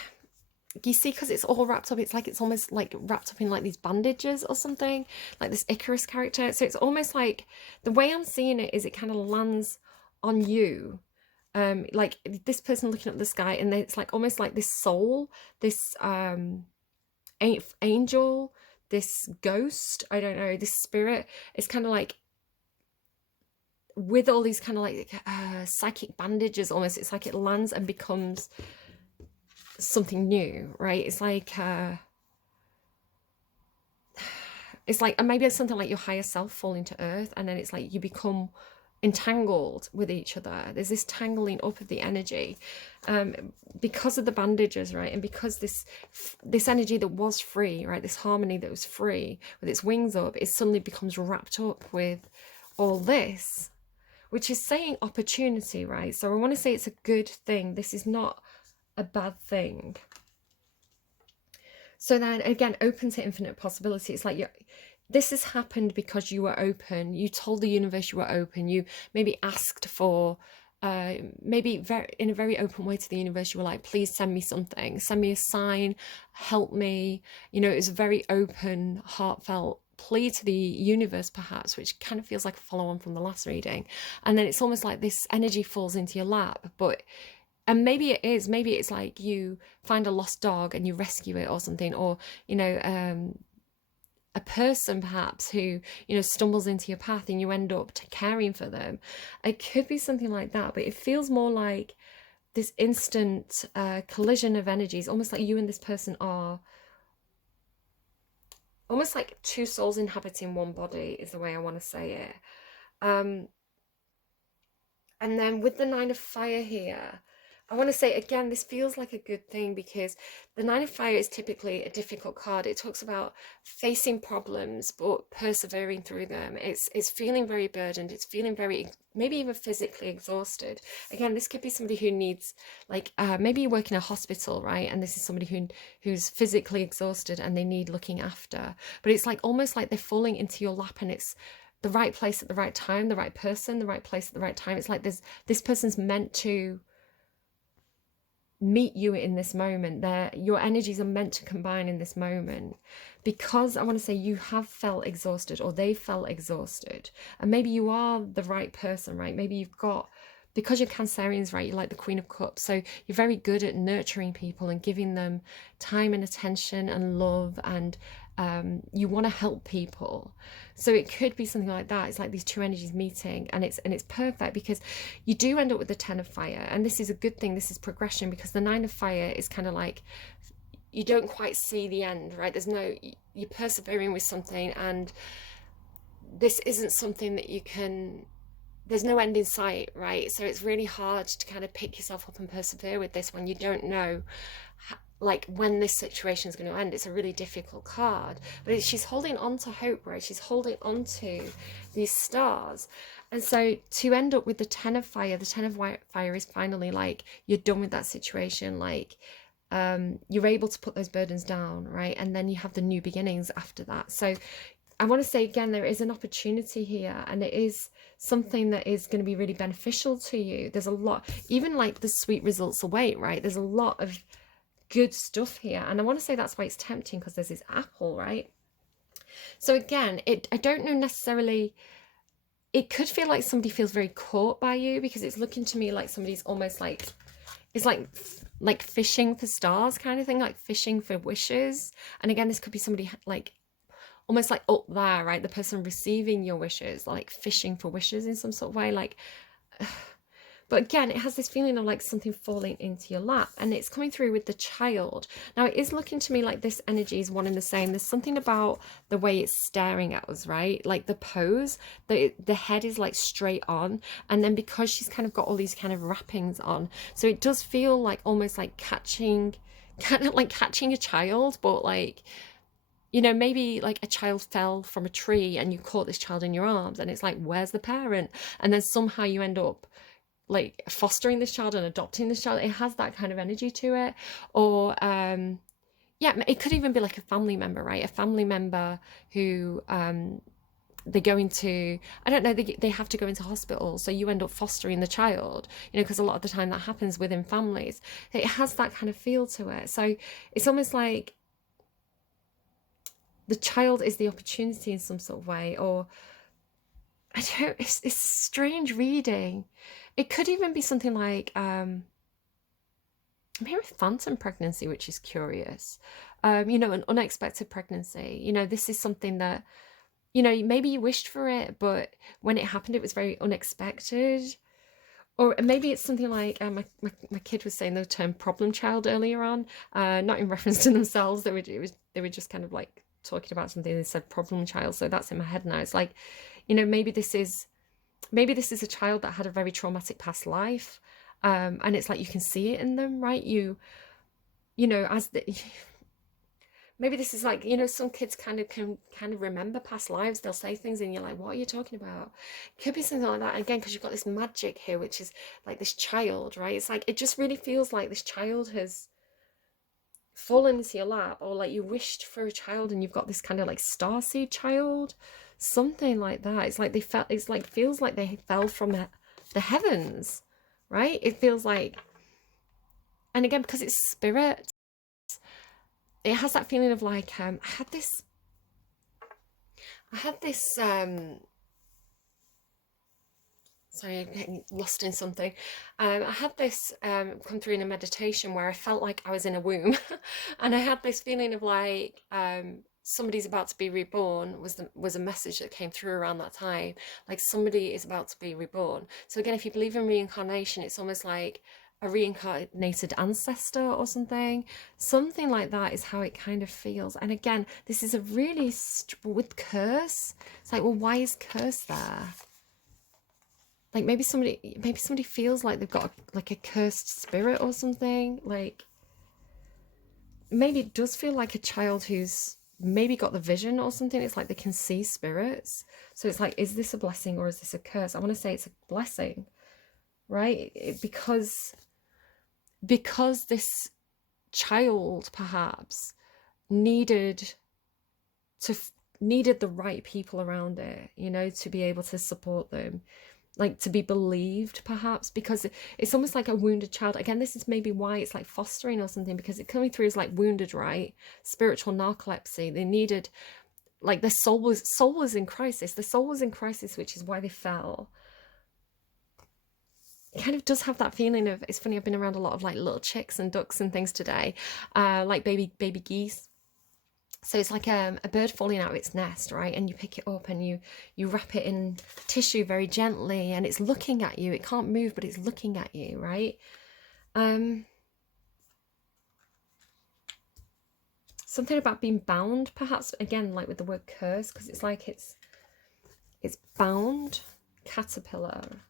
you see, because it's all wrapped up, it's like it's almost like wrapped up in like these bandages or something, like this Icarus character. So it's almost like, the way I'm seeing it is it kind of lands on you, like this person looking up the sky, and then it's like almost like this soul, this angel, this ghost, I don't know, this spirit. It's kind of like with all these kind of like psychic bandages almost. It's like it lands and becomes something new, right? It's like maybe it's something like your higher self falling to earth, and then it's like you become entangled with each other. There's this tangling up of the energy, um, because of the bandages, right? And because this energy that was free, right? This harmony that was free with its wings up, it suddenly becomes wrapped up with all this, which is saying opportunity, right? So I want to say it's a good thing. This is not a bad thing. So then again, open to infinite possibility. It's like this has happened because you were open. You told the universe you were open. You maybe asked for, maybe in a very open way to the universe. You were like, please send me something, send me a sign, help me. You know, it was a very open, heartfelt plea to the universe, perhaps, which kind of feels like a follow on from the last reading. And then it's almost like this energy falls into your lap, and maybe it is, maybe it's like you find a lost dog and you rescue it or something, or, you know, a person perhaps who, you know, stumbles into your path and you end up caring for them. It could be something like that, but it feels more like this instant collision of energies, almost like you and this person are almost like two souls inhabiting one body, is the way I want to say it. And then with the Nine of Fire here, I want to say again, this feels like a good thing because the Nine of Fire is typically a difficult card. It talks about facing problems but persevering through them. It's feeling very burdened. It's feeling very, maybe even physically exhausted. Again, this could be somebody who needs, like, maybe you work in a hospital, right? And this is somebody who's physically exhausted and they need looking after. But it's like almost like they're falling into your lap, and it's the right place at the right time, the right person, the right place at the right time. It's like this person's meant to meet you in this moment. Your energies are meant to combine in this moment, because I want to say you have felt exhausted, or they felt exhausted, and maybe you are the right person, right? Maybe you've got, because you're Cancerians, right, you're like the Queen of Cups, so you're very good at nurturing people and giving them time and attention and love, and you want to help people. So it could be something like that. It's like these two energies meeting, and it's perfect because you do end up with the Ten of Fire, and this is a good thing. This is progression, because the Nine of Fire is kind of like you don't quite see the end, right? You're persevering with something, and this isn't something that there's no end in sight, right? So it's really hard to kind of pick yourself up and persevere with this when you don't know like when this situation is going to end. It's a really difficult card, but she's holding on to hope, right? She's holding on to these stars. And so to end up with the Ten of Fire, the Ten of Fire is finally like you're done with that situation, like you're able to put those burdens down, right? And then you have the new beginnings after that. So I want to say again, there is an opportunity here, and it is something that is going to be really beneficial to you. There's a lot, even like the sweet results await, right? There's a lot of good stuff here, and I want to say that's why it's tempting, because there's this apple, right? So again, I don't know necessarily, it could feel like somebody feels very caught by you, because it's looking to me like somebody's almost like, it's like fishing for stars kind of thing, like fishing for wishes. And again, this could be somebody like almost like up there, right? The person receiving your wishes, like fishing for wishes in some sort of way, like but again, it has this feeling of like something falling into your lap, and it's coming through with the child. Now, it is looking to me like this energy is one and the same. There's something about the way it's staring at us, right? Like the pose, the head is like straight on, and then because she's kind of got all these kind of wrappings on, so it does feel like almost like catching a child, but like, you know, maybe like a child fell from a tree and you caught this child in your arms, and it's like, where's the parent? And then somehow you end up like fostering this child and adopting this child. It has that kind of energy to it. Or yeah, it could even be like a family member, right? A family member who they go into, I don't know, they have to go into hospital, so you end up fostering the child, you know, because a lot of the time that happens within families. It has that kind of feel to it. So it's almost like the child is the opportunity in some sort of way, or I don't, it's a strange reading. It could even be something like maybe phantom pregnancy, which is curious. You know, an unexpected pregnancy. You know, this is something that, you know, maybe you wished for it, but when it happened, it was very unexpected. Or maybe it's something like my kid was saying the term problem child earlier on, not in reference to themselves. They were just kind of like talking about something. They said problem child, so that's in my head now. It's like, you know, maybe this is maybe this is a child that had a very traumatic past life, and it's like you can see it in them, right? You know, as the maybe this is like, you know, some kids kind of can kind of remember past lives. They'll say things and you're like, what are you talking about? Could be something like that. Again, because you've got this magic here, which is like this child, right? It's like, it just really feels like this child has fallen into your lap, or like you wished for a child and you've got this kind of like starseed child, something like that. It's like they felt, it's like, feels like they fell from the heavens, right? It feels like, and again, because it's spirit, it has that feeling of like, I had this sorry, I'm getting lost in something. I had this come through in a meditation where I felt like I was in a womb, and I had this feeling of like somebody's about to be reborn was a message that came through around that time. Like somebody is about to be reborn. So again, if you believe in reincarnation, it's almost like a reincarnated ancestor or something like that is how it kind of feels. And again, this is a really with curse. It's like, well, why is curse there? Like maybe somebody feels like they've got like a cursed spirit or something. Like maybe it does feel like a child who's maybe got the vision or something. It's like they can see spirits. So it's like, is this a blessing or is this a curse? I want to say it's a blessing, right? Because this child perhaps needed the right people around it, you know, to be able to support them, like to be believed perhaps, because it's almost like a wounded child. Again, this is maybe why it's like fostering or something, because it coming through as like wounded, right? Spiritual narcolepsy. They needed, like, their soul was in crisis. The soul was in crisis, which is why they fell. It kind of does have that feeling of, it's funny, I've been around a lot of like little chicks and ducks and things today, like baby geese. So it's like a bird falling out of its nest, right? And you pick it up and you wrap it in tissue very gently, and it's looking at you. It can't move, but it's looking at you, right? Something about being bound, perhaps, again, like with the word curse, because it's like it's bound. Caterpillar.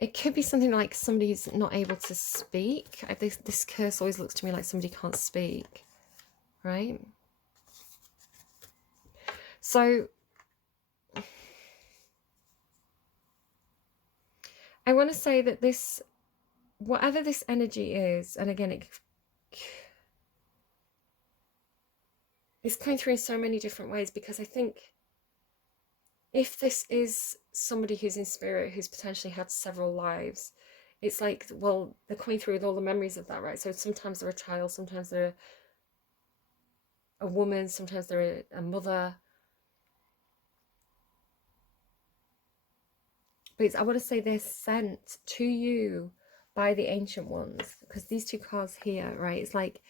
It could be something like somebody's not able to speak. This curse always looks to me like somebody can't speak, right? So I want to say that this, whatever this energy is, and again, it's coming through in so many different ways, because I think if this is somebody who's in spirit, who's potentially had several lives, it's like, well, they're coming through with all the memories of that, right? So sometimes they're a child, sometimes they're a woman, sometimes they're a mother. But I want to say they're sent to you by the ancient ones, because these two cards here, right? It's like,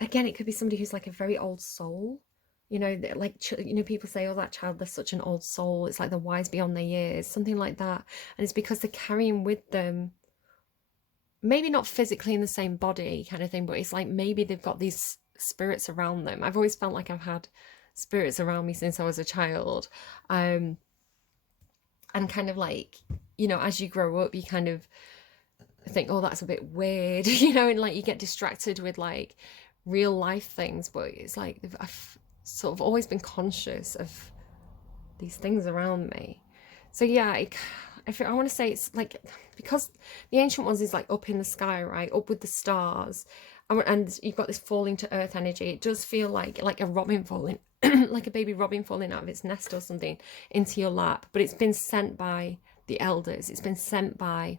again, it could be somebody who's like a very old soul. You know, like, you know, people say, oh, that child, they're such an old soul. It's like they're wise beyond their years, something like that. And it's because they're carrying with them, maybe not physically in the same body kind of thing, but it's like maybe they've got these spirits around them. I've always felt like I've had spirits around me since I was a child. And kind of like, you know, as you grow up, you kind of think, oh, that's a bit weird, you know, and like you get distracted with like real life things. But it's like I've sort of always been conscious of these things around me. So yeah, I want to say it's like, because the ancient ones is like up in the sky, right, up with the stars, and you've got this falling to earth energy. It does feel like a robin falling, like a baby robin falling out of its nest or something into your lap. But it's been sent by the elders. It's been sent by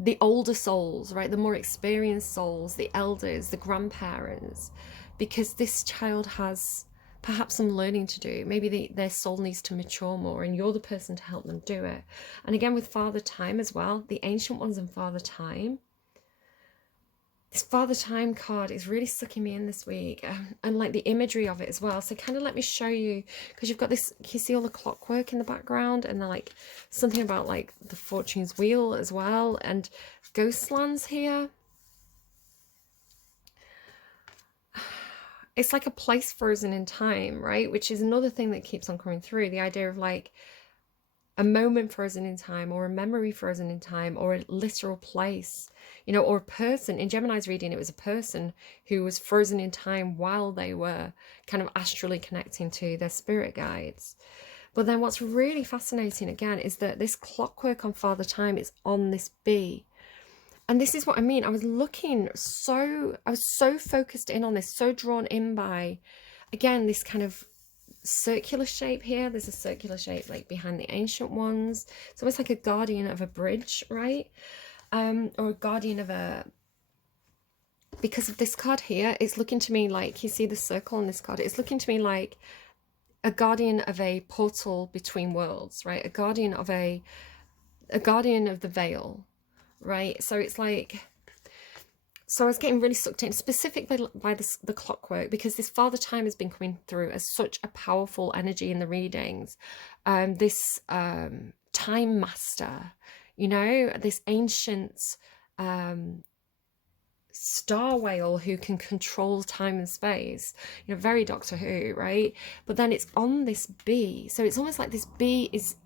the older souls, right? The more experienced souls, the elders, the grandparents, because this child has perhaps some learning to do. Maybe their soul needs to mature more, and you're the person to help them do it. And again, with Father Time as well, the ancient ones and Father Time. This Father Time card is really sucking me in this week, and like the imagery of it as well. So kind of let me show you, because you've got this, you see all the clockwork in the background, and then like something about like the Fortune's Wheel as well, and ghost lands here. it's like a place frozen in time, right? Which is another thing that keeps on coming through, the idea of like a moment frozen in time, or a memory frozen in time, or a literal place, you know, or a person. In Gemini's reading, it was a person who was frozen in time while they were kind of astrally connecting to their spirit guides. But then what's really fascinating again is that this clockwork on Father Time is on this bee. And this is what I mean. I was so focused in on this, so drawn in by, again, this kind of circular shape here. There's a circular shape like behind the ancient ones. It's almost like a guardian of a bridge, right? Or a guardian of a, because of this card here, it's looking to me like, you see the circle on this card, it's looking to me like a guardian of a portal between worlds, right? A guardian of the veil, right? So it's like, so I was getting really sucked in, specifically by the clockwork, because this Father Time has been coming through as such a powerful energy in the readings. This time master, you know, this ancient star whale who can control time and space, you know, very Doctor Who, right? But then it's on this bee. So it's almost like this bee is,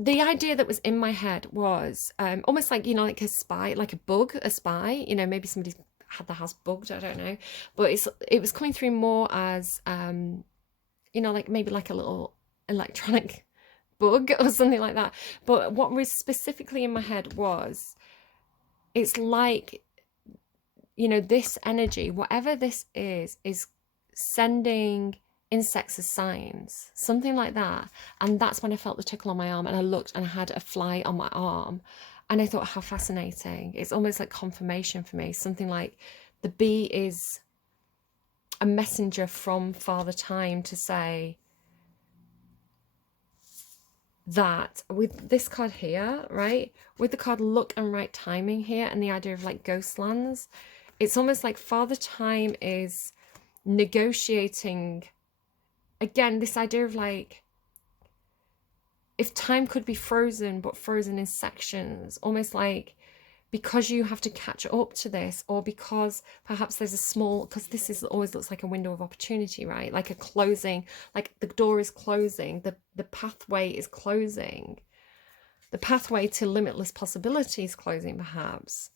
the idea that was in my head was almost like, you know, like a spy, like a bug, a spy, you know, maybe somebody had the house bugged, I don't know, but it was coming through more as you know, like maybe like a little electronic bug or something like that. But what was specifically in my head was, it's like, you know, this energy, whatever this is sending insects as signs, something like that. And that's when I felt the tickle on my arm, and I looked and I had a fly on my arm, and I thought, how fascinating. It's almost like confirmation for me, something like the bee is a messenger from Father Time to say that with this card here, right, with the card luck and right timing here, and the idea of like ghost lands, it's almost like Father Time is negotiating, again, this idea of like, if time could be frozen, but frozen in sections, almost like, because you have to catch up to this, or because perhaps there's a small, because this is always looks like a window of opportunity, right? Like a closing, like the door is closing, the pathway is closing, the pathway to limitless possibilities closing, perhaps.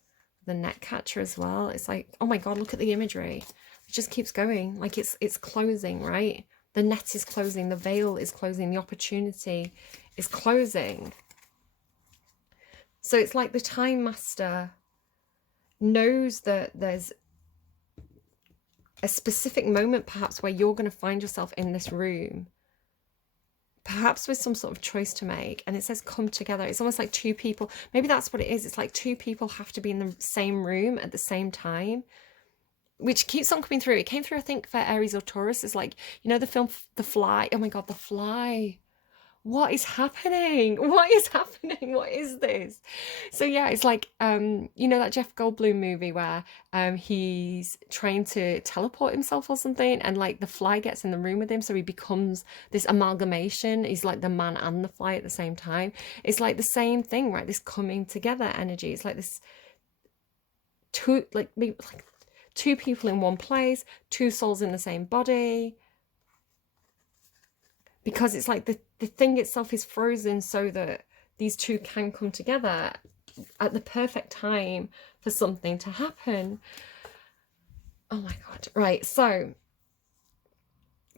The net catcher as well. It's like, oh my God, look at the imagery. It just keeps going. Like it's closing, right? The net is closing, the veil is closing, the opportunity is closing. So it's like the Time Master knows that there's a specific moment perhaps where you're going to find yourself in this room, perhaps with some sort of choice to make, and it says come together. It's almost like two people, maybe that's what it is. It's like two people have to be in the same room at the same time, which keeps on coming through. It came through, I think, for Aries or Taurus. It's like, you know, the film The Fly. Oh my God, The Fly. What is happening? What is happening? What is this? So yeah, it's like, you know, that Jeff Goldblum movie where he's trying to teleport himself or something, and like the fly gets in the room with him, so he becomes this amalgamation. He's like the man and the fly at the same time. It's like the same thing, right? This coming together energy. It's like this two, like maybe like two people in one place, two souls in the same body. Because it's like the thing itself is frozen so that these two can come together at the perfect time for something to happen. Oh my God. Right. So,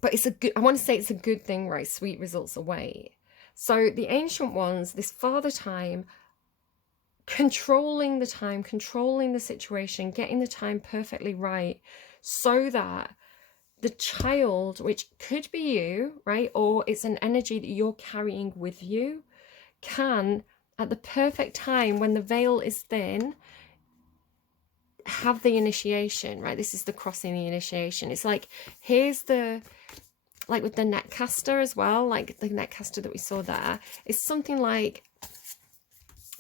but it's a good, I want to say it's a good thing, right? Sweet results await. So the ancient ones, this Father Time, controlling the time, controlling the situation, getting the time perfectly right so that the child, which could be you, right, or it's an energy that you're carrying with you, can, at the perfect time when the veil is thin, have the initiation, right? This is the crossing, the initiation. It's like, here's the, like with the netcaster as well, like the netcaster that we saw there, it's something like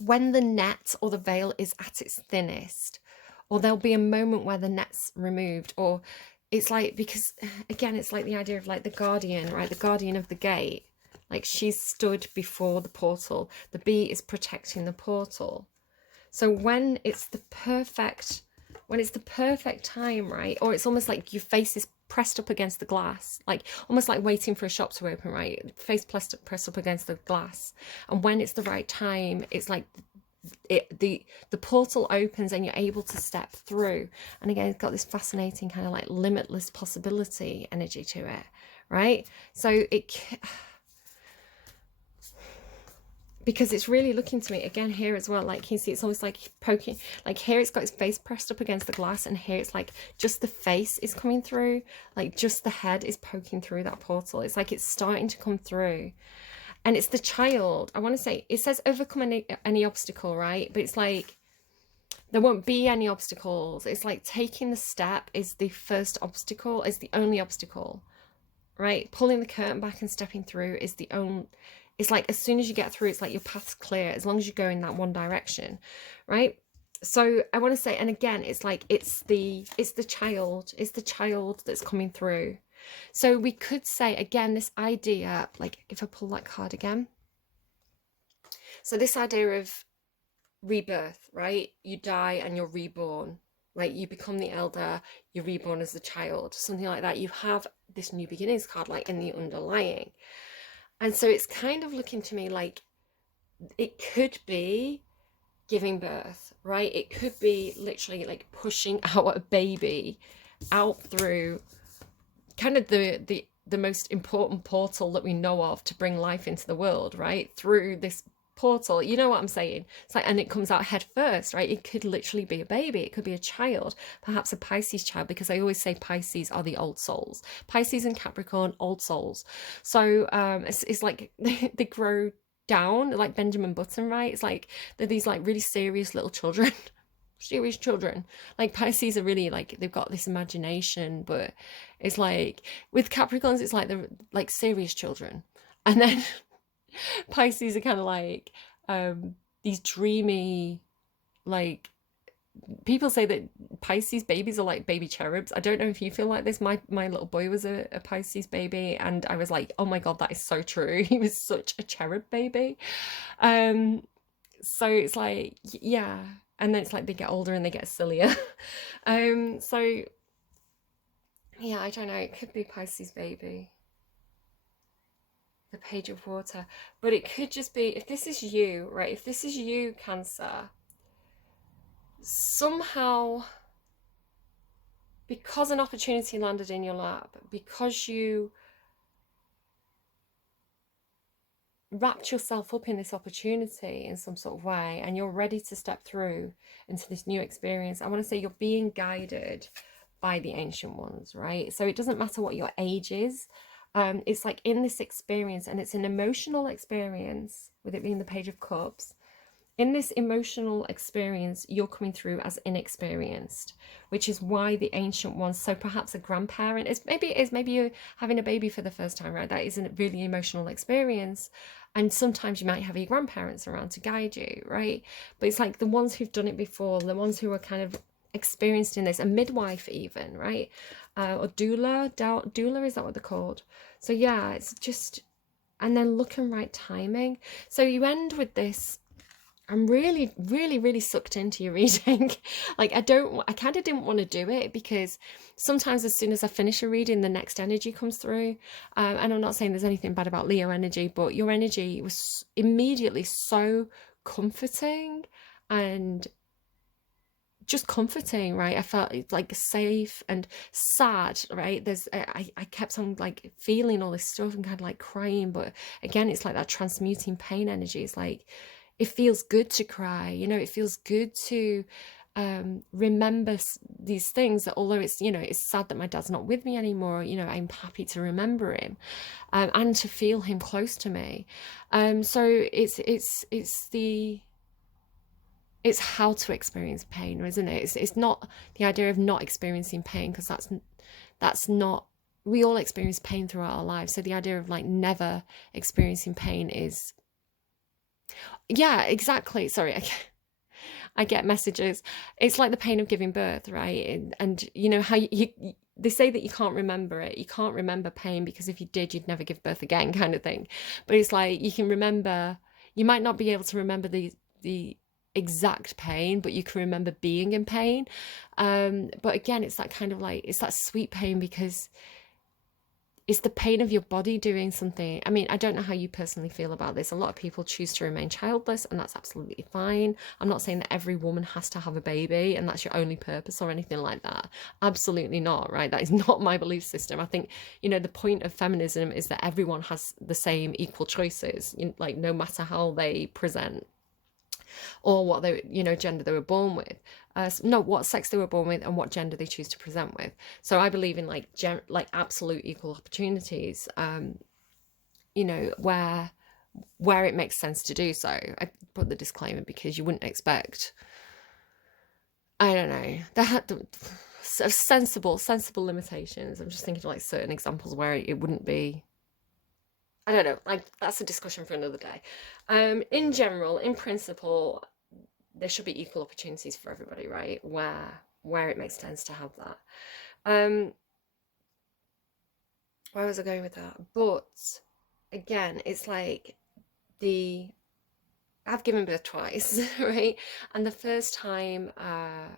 when the net or the veil is at its thinnest, or there'll be a moment where the net's removed, or it's like, because again, it's like the idea of like the guardian, right? The guardian of the gate. Like she's stood before the portal. The bee is protecting the portal. So when it's the perfect when it's the perfect time, right? Or it's almost like your face is pressed up against the glass, like almost like waiting for a shop to open, right? Face pressed up against the glass. And when it's the right time, it's like the portal opens and you're able to step through. And again, it's got this fascinating kind of like limitless possibility energy to it, right? So because it's really looking to me again here as well, like you see it's almost like poking, like here it's got its face pressed up against the glass, and here it's like just the face is coming through, like just the head is poking through that portal. It's like it's starting to come through. And it's the child. I want to say, it says overcome any obstacle, right? But it's like there won't be any obstacles. It's like taking the step is the first obstacle, is the only obstacle, right? Pulling the curtain back and stepping through is the only, it's like as soon as you get through, it's like your path's clear as long as you go in that one direction, right? So I want to say, and again, it's like it's the child that's coming through. So we could say, again, this idea, like if I pull that card again. So this idea of rebirth, right? You die and you're reborn, right? You become the elder, you're reborn as a child, something like that. You have this new beginnings card, like in the underlying. And so it's kind of looking to me like it could be giving birth, right? It could be literally like pushing out a baby out through kind of the most important portal that we know of to bring life into the world, right? Through this portal, you know what I'm saying? It's like, and it comes out head first, right? It could literally be a baby, it could be a child, perhaps a Pisces child, because I always say Pisces are the old souls. Pisces and Capricorn, old souls. So it's like they grow down like Benjamin Button, right? It's like they're these like really serious little children. Serious children. Like Pisces are really like, they've got this imagination, but it's like with Capricorns it's like they're like serious children, and then Pisces are kind of like these dreamy, like people say that Pisces babies are like baby cherubs. I don't know if you feel like this. My little boy was a Pisces baby, and I was like, oh my god, that is so true. He was such a cherub baby. So it's like, yeah, and then it's like they get older and they get sillier. So yeah, I don't know, it could be Pisces baby, the Page of Water, but it could just be, if this is you, right, if this is you, Cancer, somehow because an opportunity landed in your lap, because you wrapped yourself up in this opportunity in some sort of way, and you're ready to step through into this new experience, I want to say you're being guided by the ancient ones, right? So it doesn't matter what your age is. It's like in this experience, and it's an emotional experience, with it being the Page of Cups. In this emotional experience, you're coming through as inexperienced, which is why the ancient ones, so perhaps a grandparent, maybe you're having a baby for the first time, right? That is a really emotional experience. And sometimes you might have your grandparents around to guide you, right? But it's like the ones who've done it before, the ones who are kind of experienced in this, a midwife even, right? Or doula, is that what they're called? So yeah, it's just, and then look and right timing. So you end with this, I'm really, really, really sucked into your reading. Like I kind of didn't want to do it, because sometimes as soon as I finish a reading, the next energy comes through. And I'm not saying there's anything bad about Leo energy, but your energy was immediately so comforting and just comforting, right? I felt like safe and sad, right? I kept on like feeling all this stuff and kind of like crying, but again, it's like that transmuting pain energy. It's like, it feels good to cry, you know, it feels good to remember these things, that although it's, you know, it's sad that my dad's not with me anymore, you know, I'm happy to remember him, and to feel him close to me. So it's how to experience pain, isn't it? It's not the idea of not experiencing pain, because that's not, we all experience pain throughout our lives. So the idea of like never experiencing pain is, yeah, exactly. Sorry, I get messages. It's like the pain of giving birth, right? And you know how they say that you can't remember it. You can't remember pain, because if you did, you'd never give birth again, kind of thing. But it's like you can remember. You might not be able to remember the exact pain, but you can remember being in pain. But again, it's that kind of like, it's that sweet pain because it's the pain of your body doing something. I mean, I don't know how you personally feel about this. A lot of people choose to remain childless, and that's absolutely fine. I'm not saying that every woman has to have a baby and that's your only purpose or anything like that. Absolutely not, right? That is not my belief system. I think, the point of feminism is that everyone has the same equal choices, like no matter how they present or what they, gender they were born with. No, what sex they were born with and what gender they choose to present with. So I believe in like absolute equal opportunities. Where it makes sense to do so. I put the disclaimer because you wouldn't expect. I don't know. That sensible limitations. I'm just thinking of like certain examples where it wouldn't be. I don't know, like that's a discussion for another day. In general, in principle, there should be equal opportunities for everybody, right? Where it makes sense to have that. Where was I going with that? But again, it's like I've given birth twice, right? And the first time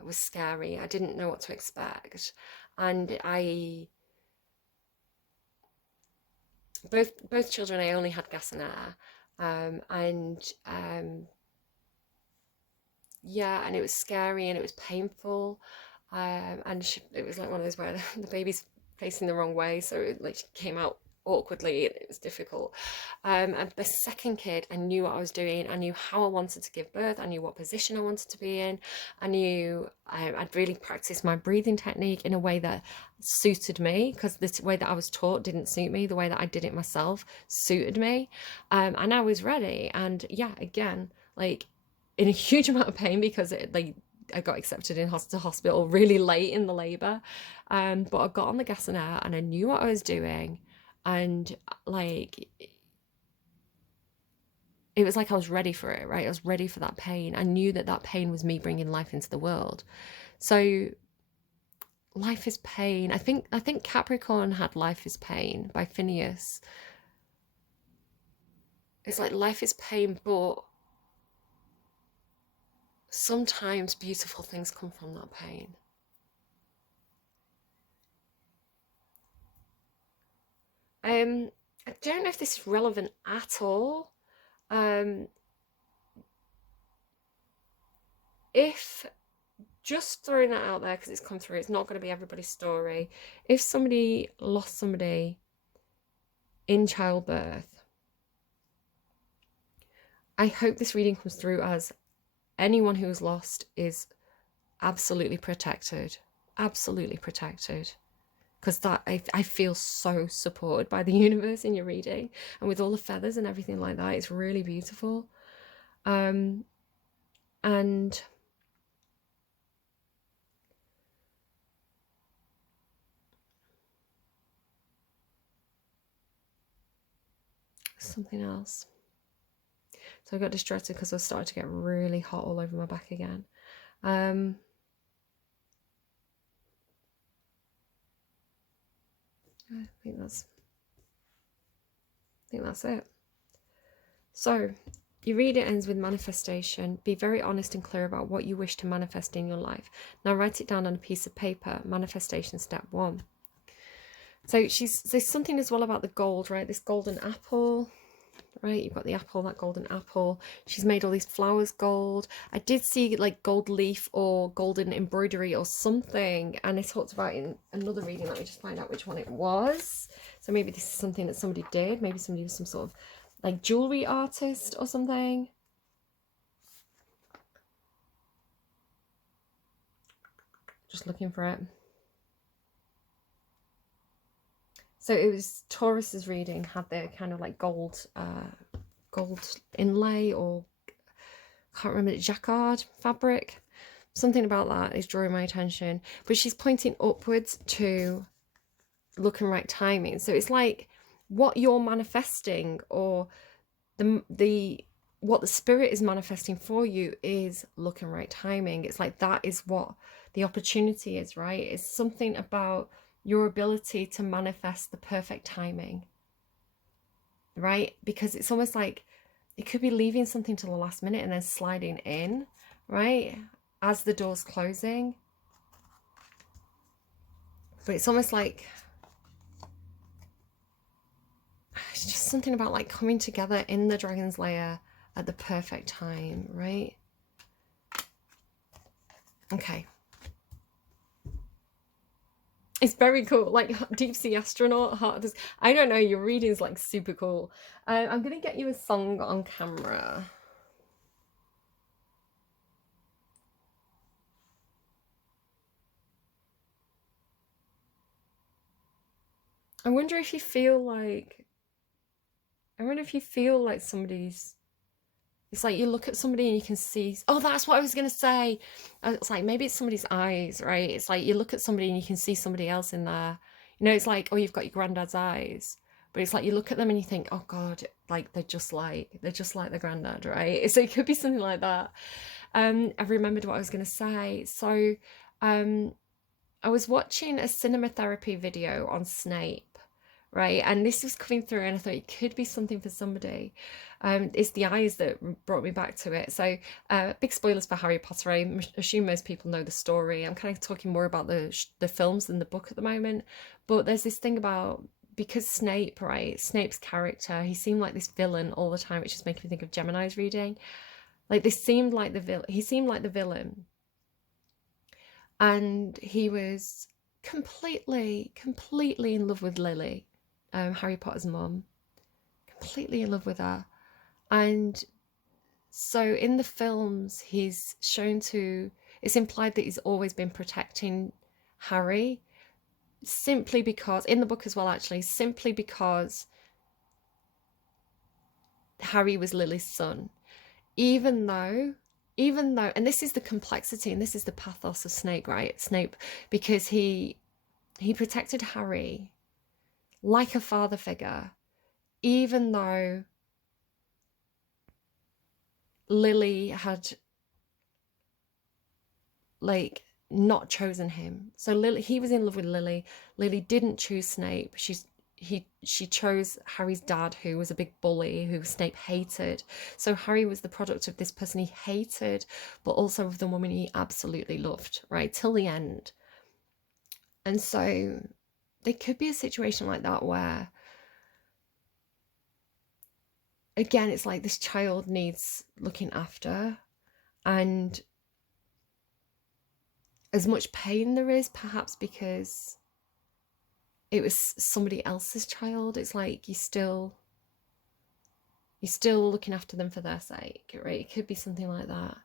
was scary. I didn't know what to expect, and both children, I only had gas and air, yeah, and it was scary and it was painful, it was like one of those where the baby's facing the wrong way, so it like came out awkwardly. It was difficult. And the second kid, I knew what I was doing. I knew how I wanted to give birth. I knew what position I wanted to be in. I knew I'd really practiced my breathing technique in a way that suited me, because the way that I was taught didn't suit me. The way that I did it myself suited me, and I was ready. And yeah, again, like in a huge amount of pain because I got accepted in hospital really late in the labor, but I got on the gas and air and I knew what I was doing, and like it was like I was ready for it, right? I was ready for that pain. I knew that pain was me bringing life into the world. So life is pain. I think Capricorn had Life is Pain by Phineas. It's like life is pain, but sometimes beautiful things come from that pain. I don't know if this is relevant at all. If just throwing that out there because it's come through, it's not going to be everybody's story. If somebody lost somebody in childbirth, I hope this reading comes through as anyone who is lost is absolutely protected, because that I feel so supported by the universe in your reading, and with all the feathers and everything like that, it's really beautiful. And something else. So I got distracted because I started to get really hot all over my back again. I think that's it. So your reading ends with manifestation. Be very honest and clear about what you wish to manifest in your life. Now write it down on a piece of paper. Manifestation step 1. So there's something as well about the gold, right? This golden apple, right? You've got the apple, that golden apple. She's made all these flowers gold. I did see like gold leaf or golden embroidery or something, and I talked about it in another reading. Let me just find out which one it was. So maybe this is something that somebody did. Maybe somebody was some sort of like jewelry artist or something. Just looking for it. So it was Taurus's reading had the kind of like gold inlay, or can't remember, jacquard fabric. Something about that is drawing my attention. But she's pointing upwards to looking right timing. So it's like what you're manifesting, or the what the spirit is manifesting for you is looking right timing. It's like that is what the opportunity is, right? It's something about your ability to manifest the perfect timing, right? Because it's almost like it could be leaving something till the last minute and then sliding in, right? As the door's closing. But it's almost like, it's just something about like coming together in the dragon's lair at the perfect time, right? Okay. It's very cool, like deep sea astronaut, heart of this. I don't know, your reading's like super cool. I'm gonna get you a song on camera. I wonder if you feel like, I wonder if you feel like somebody's, it's like you look at somebody and you can see, oh, that's what I was gonna say. It's like maybe it's somebody's eyes, right? It's like you look at somebody and you can see somebody else in there. You know, it's like, oh, you've got your granddad's eyes. But it's like you look at them and you think, oh God, like they're just like the granddad, right? So it could be something like that. I've remembered what I was gonna say. So I was watching a cinema therapy video on Snape, right? And this was coming through, and I thought it could be something for somebody. It's the eyes that brought me back to it. So, big spoilers for Harry Potter. I assume most people know the story. I'm kind of talking more about the films than the book at the moment. But there's this thing about, because Snape, right? Snape's character, he seemed like this villain all the time, which is making me think of Gemini's reading. Like this seemed like the villain. He seemed like the villain, and he was completely in love with Lily, Harry Potter's mum, completely in love with her. And so in the films, he's shown to, it's implied that he's always been protecting Harry, simply because, in the book as well, actually, simply because Harry was Lily's son. Even though, and this is the complexity and this is the pathos of Snape, right? Snape, because he protected Harry like a father figure, even though Lily had like not chosen him. So he was in love with Lily. Lily didn't choose Snape. She chose Harry's dad, who was a big bully, who Snape hated. So Harry was the product of this person he hated, but also of the woman he absolutely loved, right? Till the end. And so there could be a situation like that where, again, it's like this child needs looking after, and as much pain there is, perhaps because it was somebody else's child, it's like you're still looking after them for their sake, right? It could be something like that.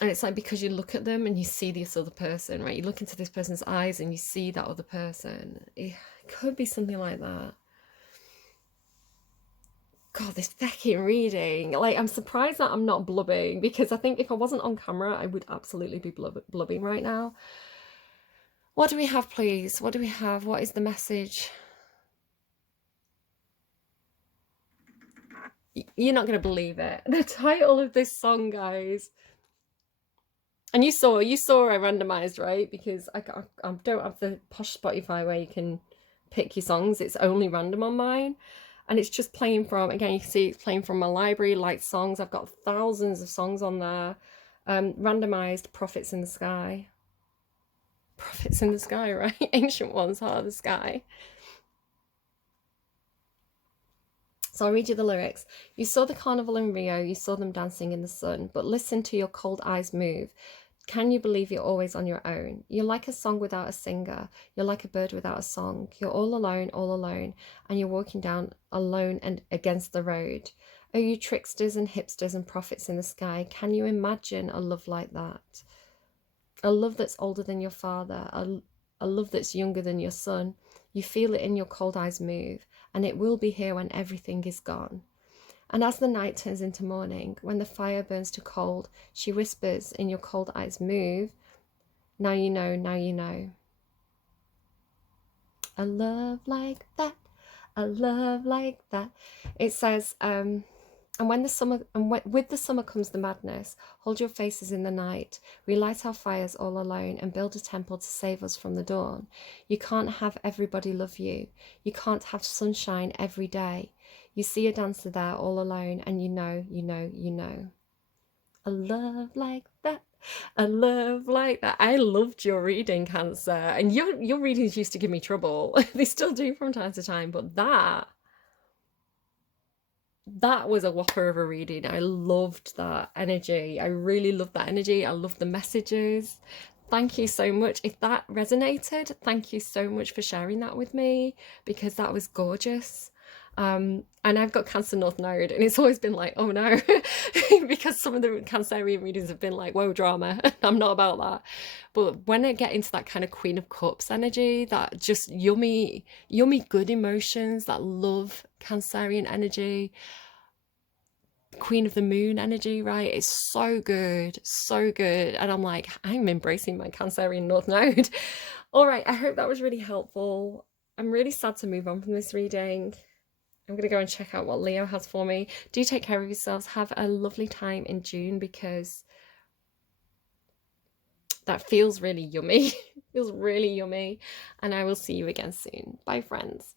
And it's like, because you look at them and you see this other person, right? You look into this person's eyes and you see that other person. It could be something like that. God, this fucking reading. Like, I'm surprised that I'm not blubbing, because I think if I wasn't on camera, I would absolutely be blubbing right now. What do we have, please? What do we have? What is the message? You're not going to believe it. The title of this song, guys. And you saw I randomized, right? Because I don't have the posh Spotify where you can pick your songs. It's only random on mine. And it's just playing from, again, you can see it's playing from my library, like songs. I've got thousands of songs on there. Randomized Prophets in the Sky. Prophets in the Sky, right? Ancient Ones, Heart of the Sky. So I'll read you the lyrics. You saw the carnival in Rio, you saw them dancing in the sun, but listen to your cold eyes move. Can you believe you're always on your own? You're like a song without a singer. You're like a bird without a song. You're all alone, and you're walking down alone and against the road. Oh, you tricksters and hipsters and prophets in the sky, can you imagine a love like that? A love that's older than your father, a love that's younger than your son. You feel it in your cold eyes move, and it will be here when everything is gone. And as the night turns into morning, when the fire burns to cold, she whispers in your cold eyes, move. Now you know, now you know. A love like that, a love like that. It says, And with the summer comes the madness. Hold your faces in the night. We light our fires all alone and build a temple to save us from the dawn. You can't have everybody love you. You can't have sunshine every day. You see a dancer there all alone, and you know. A love like that. A love like that. I loved your reading, Cancer. And your readings used to give me trouble. They still do from time to time, but that was a whopper of a reading. I loved that energy. I really loved that energy. I loved the messages. Thank you so much. If that resonated, thank you so much for sharing that with me, because that was gorgeous. And I've got Cancer North Node, and it's always been like, oh no, because some of the Cancerian readings have been like, whoa, drama. I'm not about that. But when I get into that kind of Queen of Cups energy, that just yummy, good emotions, that love Cancerian energy, Queen of the Moon energy, right? It's so good, so good. And I'm like, I'm embracing my Cancerian North Node. All right, I hope that was really helpful. I'm really sad to move on from this reading. I'm going to go and check out what Leo has for me. Do take care of yourselves. Have a lovely time in June, because that feels really yummy. Feels really yummy. And I will see you again soon. Bye, friends.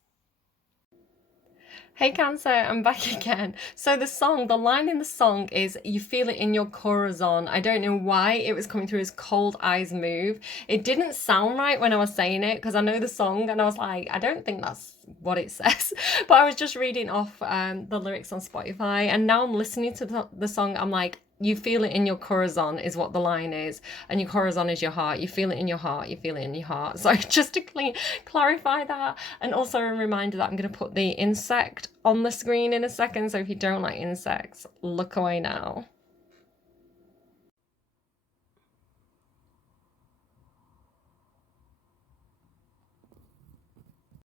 Hey Cancer, I'm back again. So the line in the song is, you feel it in your corazon. I don't know why it was coming through as cold eyes move. It didn't sound right when I was saying it, because I know the song and I was like, I don't think that's what it says. But I was just reading off the lyrics on Spotify, and now I'm listening to the song. I'm like, you feel it in your corazon is what the line is, and your corazon is your heart. You feel it in your heart. You feel it in your heart. So just to clarify that, and also a reminder that I'm going to put the insect on the screen in a second. So if you don't like insects, look away now.